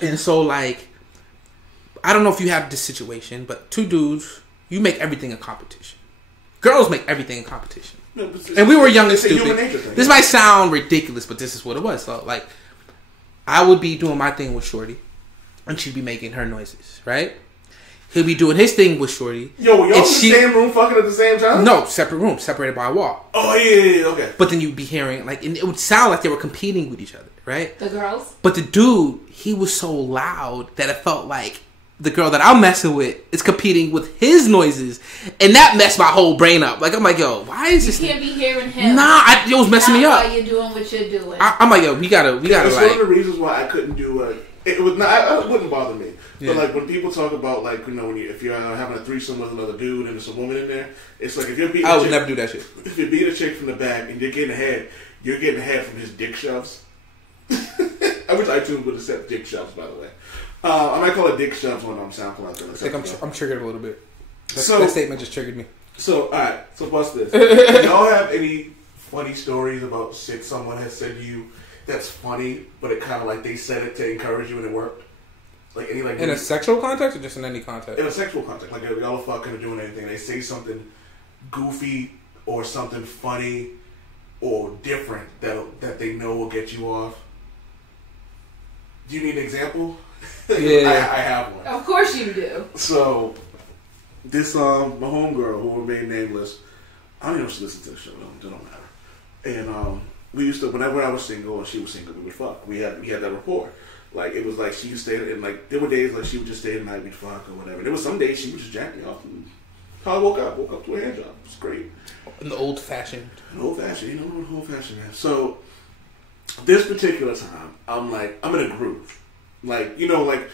And so, like, I don't know if you have this situation, but 2 dudes, you make everything a competition. Girls make everything a competition. No, and we were young and stupid. Thing, this might sound ridiculous, but this is what it was. So, like, I would be doing my thing with Shorty, and she'd be making her noises, right? He'll be doing his thing with Shorty. Yo, y'all in the same room fucking at the same time? No, separate rooms, separated by a wall. Oh, yeah, okay. But then you'd be hearing, like, and it would sound like they were competing with each other, right? The girls? But the dude, he was so loud that it felt like the girl that I'm messing with is competing with his noises. And that messed my whole brain up. Like, I'm like, yo, why is this... You can't be hearing him. Nah, it was messing me up. That's why you're doing what you're doing. I'm like, yo, we gotta It's like... one of the reasons why I couldn't do it was not. It wouldn't bother me. Yeah. But like when people talk about like if you're having a threesome with another dude and there's a woman in there, it's like if you're beating I would never do that shit. If you're beating a chick from the back and you're getting head from his dick shoves. I wish iTunes would have said dick shoves, by the way. I might call it dick shoves on SoundCloud. I think I'm triggered a little bit. That statement just triggered me. So alright, so bust this. Do y'all have any funny stories about shit someone has said to you that's funny, but it kind of like they said it to encourage you and it worked? Like any like in a sexual context or just in any context? In a sexual context, like y'all are fucking or doing anything, they say something goofy or something funny or different that they know will get you off. Do you need an example? Yeah, I have one. Of course you do. So this my homegirl who will remain nameless. I don't even know if she listens to the show. It don't matter. And we used to, whenever I was single and she was single, we would fuck. We had that rapport. Like, it was like she would stay, and like, there were days like she would just stay at night, we'd fuck or whatever. There was some days she would just jack me off. And how I woke up to a hand job. It was great. In the old fashioned. You know what old fashioned is. So, this particular time, I'm in a groove. Like, like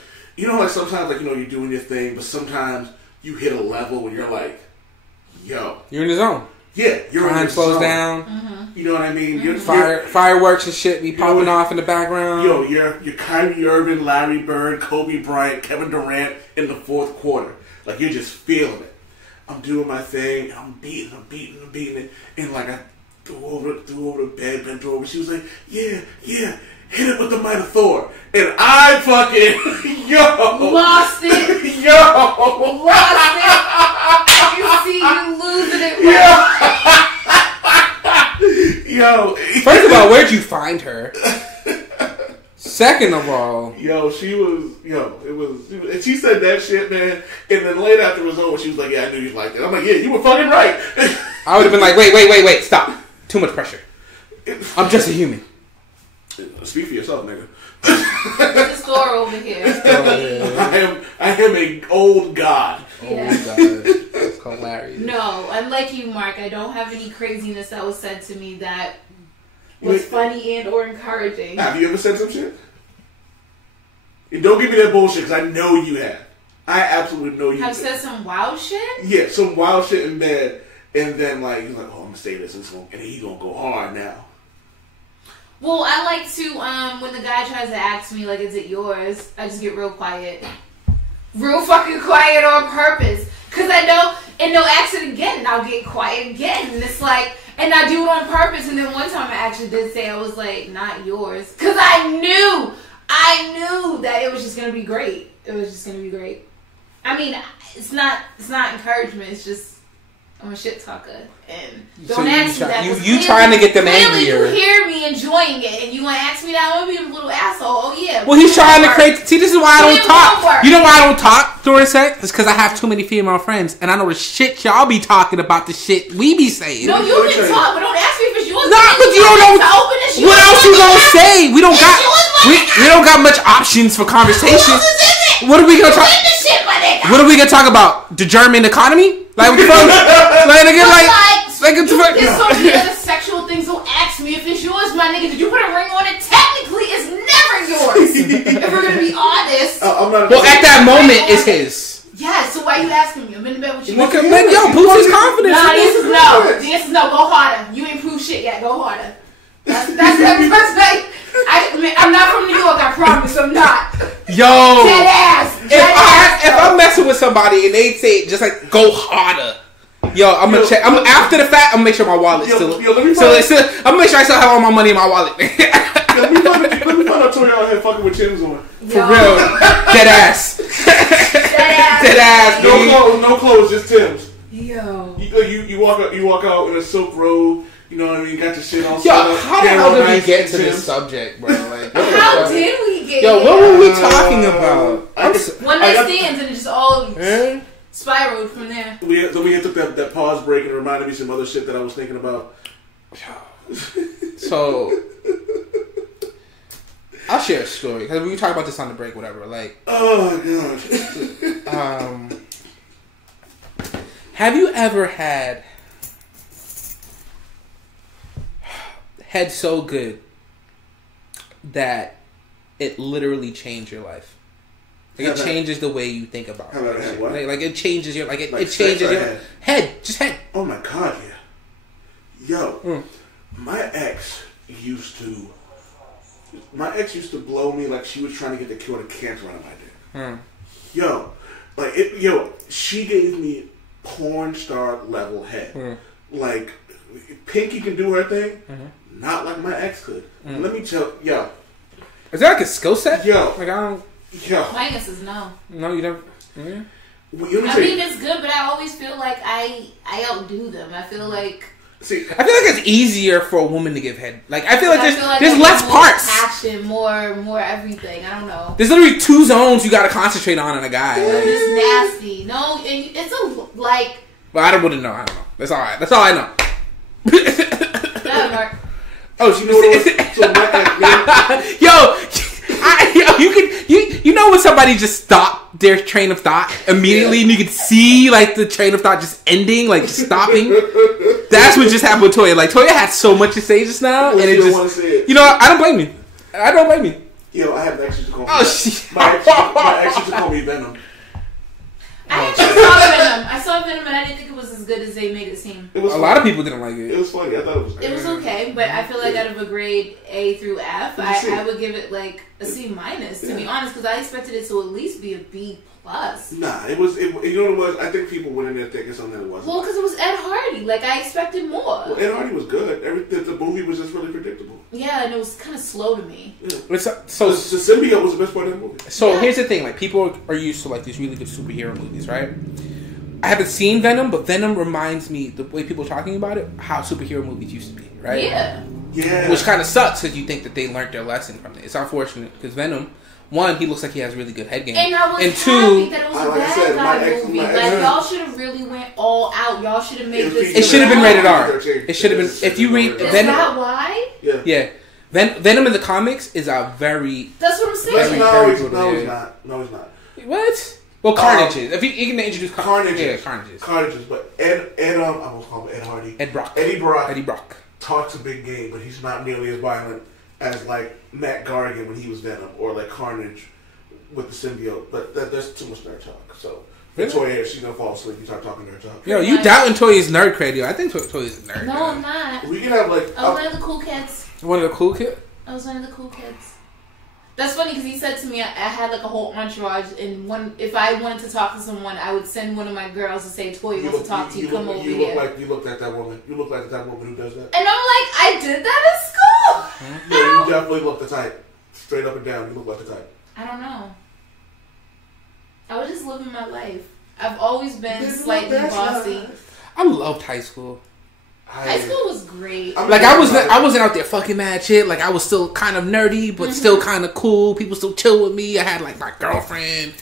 sometimes, like, you're doing your thing, but sometimes you hit a level where you're like, yo. You're in the zone. Yeah, you're time in the slows zone. Down. Mm-hmm. You know what I mean? Mm-hmm. Fireworks and shit be popping off in the background. Yo, you're Kyrie Irving, Larry Bird, Kobe Bryant, Kevin Durant in the fourth quarter. Like, you're just feeling it. I'm doing my thing. I'm beating it. And like I threw over the bed, bent over. She was like, yeah, hit it with the might of Thor. And I fucking lost it. Lost it. You see you losing it. Yo. First of all, where'd you find her? Second of all, and she said that shit, man. And then later after it was over, she was like, yeah, I knew you'd like that. I'm like, yeah, you were fucking right. I would have been like, wait, stop. Too much pressure. I'm just a human. Speak for yourself, nigga. There's a store over here. I am a old god. Yeah. Old god. That's hilarious. No, unlike you, Mark, I don't have any craziness that was said to me that was funny and or encouraging. Have you ever said some shit? And don't give me that bullshit, because I know you have. I absolutely know you have said some wild shit? Yeah, some wild shit in bed, and then like, you're like, oh, I'm going to say this, and he's going to go hard now. Well, I like to, when the guy tries to ask me, like, is it yours? I just get real quiet. Real fucking quiet on purpose. Because I know, and they'll ask it again, and I'll get quiet again. And it's like, and I do it on purpose. And then one time I actually did say, I was like, not yours. Because I knew that it was just going to be great. It was just going to be great. I mean, it's not encouragement. It's just, I'm a shit talker, and don't ask me that. You trying to get them angrier. You hear me enjoying it, and you want to ask me that? I'm gonna be a little asshole. Oh yeah. Well, he's trying to create. See, this is why I don't talk. You know why I don't talk during sex? It's because I have too many female friends, and I know the shit y'all be talking about. The shit we be saying. No, you can talk, but don't ask me if it's yours. Nah, but you don't know what else you gonna say. We don't got. We don't got much options for conversation. What are we gonna talk? What are we gonna talk about? The German economy? Like what the fuck? Like there's so many other sexual things. Don't ask me if it's yours, my nigga. Did you put a ring on it? Technically, it's never yours. If we're gonna be honest. Well, at that moment, it's his. Yeah. So why are you asking me? I'm in the bed with you. Look at man, yo, boost his confidence. Nah, this is no. This is no. Go harder. You ain't proved shit yet. Go harder. That's like. I'm not from New York, I promise. I'm not. Yo, dead ass. If I'm messing with somebody and they say just like go harder, yo, I'm gonna check. I'm after the fact. I'm gonna make sure my wallet's still. I'm gonna make sure I still have all my money in my wallet. Let me find out Tori out here fucking with Tim's on. For real, dead ass. Dead ass. No clothes, just Tim's. Yo, you walk out in a silk robe. You know what I mean? Got your shit on. Yo, how the hell did we get to this subject, bro? Like, how did we get? Yo, what were we talking about? One night stands and it just all spiraled from there. We took that pause break and it reminded me some other shit that I was thinking about. So, I'll share a story because we were talking about this on the break, whatever. Like, oh god. Have you ever had head so good that it literally changed your life? Like it changes the way you think about it. Like it changes your it changes your head. Just head. Oh my god, yeah. Yo, my ex used to blow me like she was trying to get the cure to cancer out of my dick. Yo, she gave me porn star level head. Like Pinky can do her thing. Not like my ex could. Let me tell yo. Is that like a skill set? Yo. Like I don't. Yo. My guess is no. No, you never. Well, I mean, it's good, but I always feel like I outdo them. I feel like. See, I feel like it's easier for a woman to give head. Like I feel like there's less parts. Passion, more everything. I don't know. There's literally 2 zones you got to concentrate on in a guy. Like, it's nasty. No, it's a like. Well, I wouldn't know. I don't know. That's all right. That's all I know. That Mark. Oh, you know what? You know when somebody just stopped their train of thought immediately, and you could see like the train of thought just ending, like just stopping. That's what just happened with Toya. Like Toya had so much to say just now, and it just, you know, I don't blame you. I don't blame you. Yo, I have an ex used to call me. Oh shit! My ex used to call me Venom. I actually saw Venom. I saw Venom, and I didn't think it was as good as they made it seem. It was a lot of people didn't like it. It was funny. I thought it was great. It was okay, but I feel like out of a grade A through F, I would give it like a C minus, to be honest, because I expected it to at least be a B plus. Nah, it was. You know what it was? I think people went in there thinking something that it wasn't. Well, because it was Ed Hardy. Like I expected more. Well, Ed Hardy was good. The movie was just really predictable. Yeah, and it was kind of slow to me. Yeah. So the symbiote was the best part of the movie. So here's the thing: like people are used to like these really good superhero movies, right? I haven't seen Venom, but Venom reminds me, the way people are talking about it, how superhero movies used to be, right? Yeah. Which kind of sucks because you think that they learned their lesson from it. It's unfortunate because Venom, one, he looks like he has really good head game. And I was happy that it was a bad guy movie. Like, y'all should have really went all out. Y'all should have made this. It should have been rated R. It should have been, if you read Venom. Is that why? Yeah. Venom in the comics is a very... That's what I'm saying. No, he's not. No, he's not. What? Well, Carnage is. If you can introduce Carnage. Yeah, Carnage is. Carnage is. But I almost call him Ed Hardy. Eddie Brock talks a big game, but he's not nearly as violent as like Matt Gargan when he was Venom, or like Carnage with the symbiote. But there's too much nerd talk. So Victoria, she's gonna fall asleep. You start talking nerd talk. Yo, you doubting Toya's nerd cred, yo. I think Toya's a nerd. No, I'm not. We can have like I'm one of the cool kids. One of the cool kids? I was one of the cool kids. That's funny because he said to me, I had like a whole entourage, and if I wanted to talk to someone, I would send one of my girls to say, "Toy wants to talk to you. Come over here." You look like that woman. You look like the type of woman who does that. And I'm like, I did that at school. Yeah, you definitely look the type. Straight up and down, you look like the type. I don't know. I was just living my life. I've always been slightly bossy. I loved high school. High school was great. Like I wasn't out there fucking mad shit. Like I was still kind of nerdy, but still kind of cool. People still chill with me. I had like my girlfriend.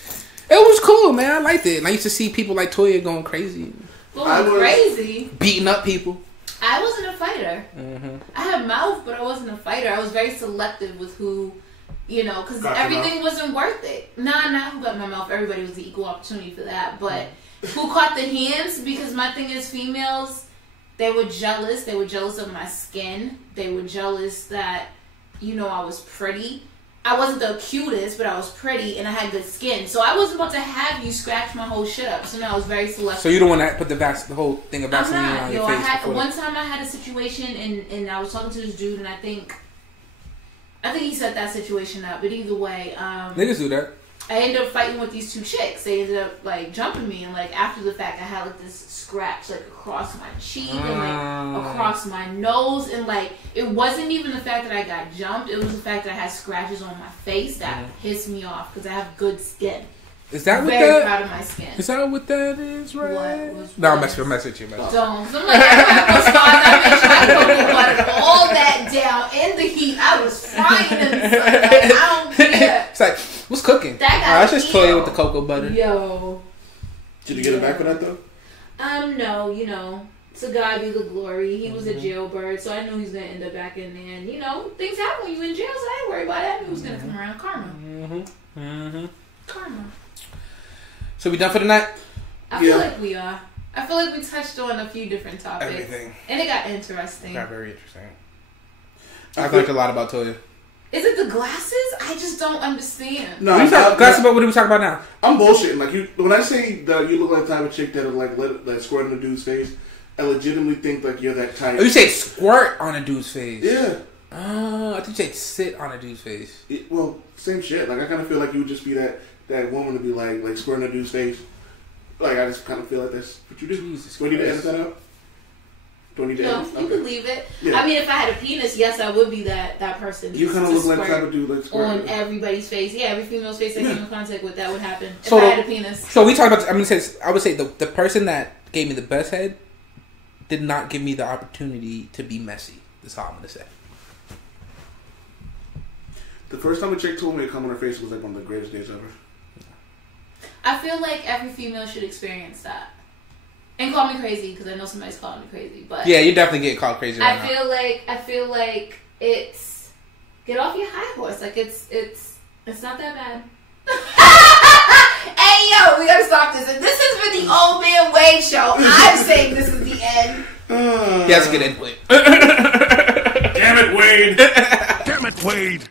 It was cool, man. I liked it. And I used to see people like Toya going crazy, crazy, beating up people. I wasn't a fighter. I had a mouth, but I wasn't a fighter. I was very selective with who, because everything wasn't worth it. Not who got my mouth. Everybody was the equal opportunity for that. But who caught the hands? Because my thing is, females, they were jealous. They were jealous of my skin. They were jealous that, I was pretty. I wasn't the cutest, but I was pretty and I had good skin. So I wasn't about to have you scratch my whole shit up. So no, I was very selective. So you don't want to put the whole thing of Vaseline on your face? One time I had a situation and I was talking to this dude and I think he set that situation up. But either way, niggas do that. I ended up fighting with these two chicks. They ended up like jumping me, and like after the fact, I had like this scratch like across my cheek and like across my nose, and like it wasn't even the fact that I got jumped. It was the fact that I had scratches on my face that pissed me off because I have good skin. Is that I'm what very proud of my skin. Is that what that is, right? What? No, I'm messing with you, man. Don't. I'm like, I make sure I cocoa butter all that down in the heat. I was frying in the sun. Like, I don't care. It's like, what's cooking? That I just toy you with the cocoa butter. Yo. Did you get it back for that though? No, to God be the glory. He was a jailbird, so I knew he was gonna end up back in there. And things happen when you in jail, so I didn't worry about that. I knew it was gonna come around. Karma. Karma. So we done for the night? I feel like we are. I feel like we touched on a few different topics. Everything. And it got interesting. Got very interesting. I've learned a lot about Toya. Is it the glasses? I just don't understand. No, glasses about what are we talking about now? I'm bullshitting. Like when I say that you look like the type of chick that'll like let that squirt in a dude's face, I legitimately think like you're that type. Oh, you say squirt on a dude's face? Yeah. I think you say sit on a dude's face. Well, same shit. Like I kind of feel like you would just be that woman to be like squirting a dude's face. Like I just kind of feel like that's what you do. Jesus do I need to edit that out? Do I need to edit? No, you can leave it. Yeah. I mean, if I had a penis, yes, I would be that person. You kind of look like the type of dude like squirt on everybody's face. Yeah, every female's face I came in contact with, that would happen if So I had a penis. So we talked about. I would say the person that gave me the best head did not give me the opportunity to be messy. That's all I'm gonna say. The first time a chick told me to come on her face was like one of the greatest days ever. I feel like every female should experience that. And call me crazy because I know somebody's calling me crazy, but yeah, you definitely get called crazy. Right I feel like it's get off your high horse. Like it's not that bad. Hey yo, we gotta stop this. And this has been the Old Man Wade show. I'm saying this is the end. Yeah, that's a good input. Damn it, Wade. Damn it, Wade.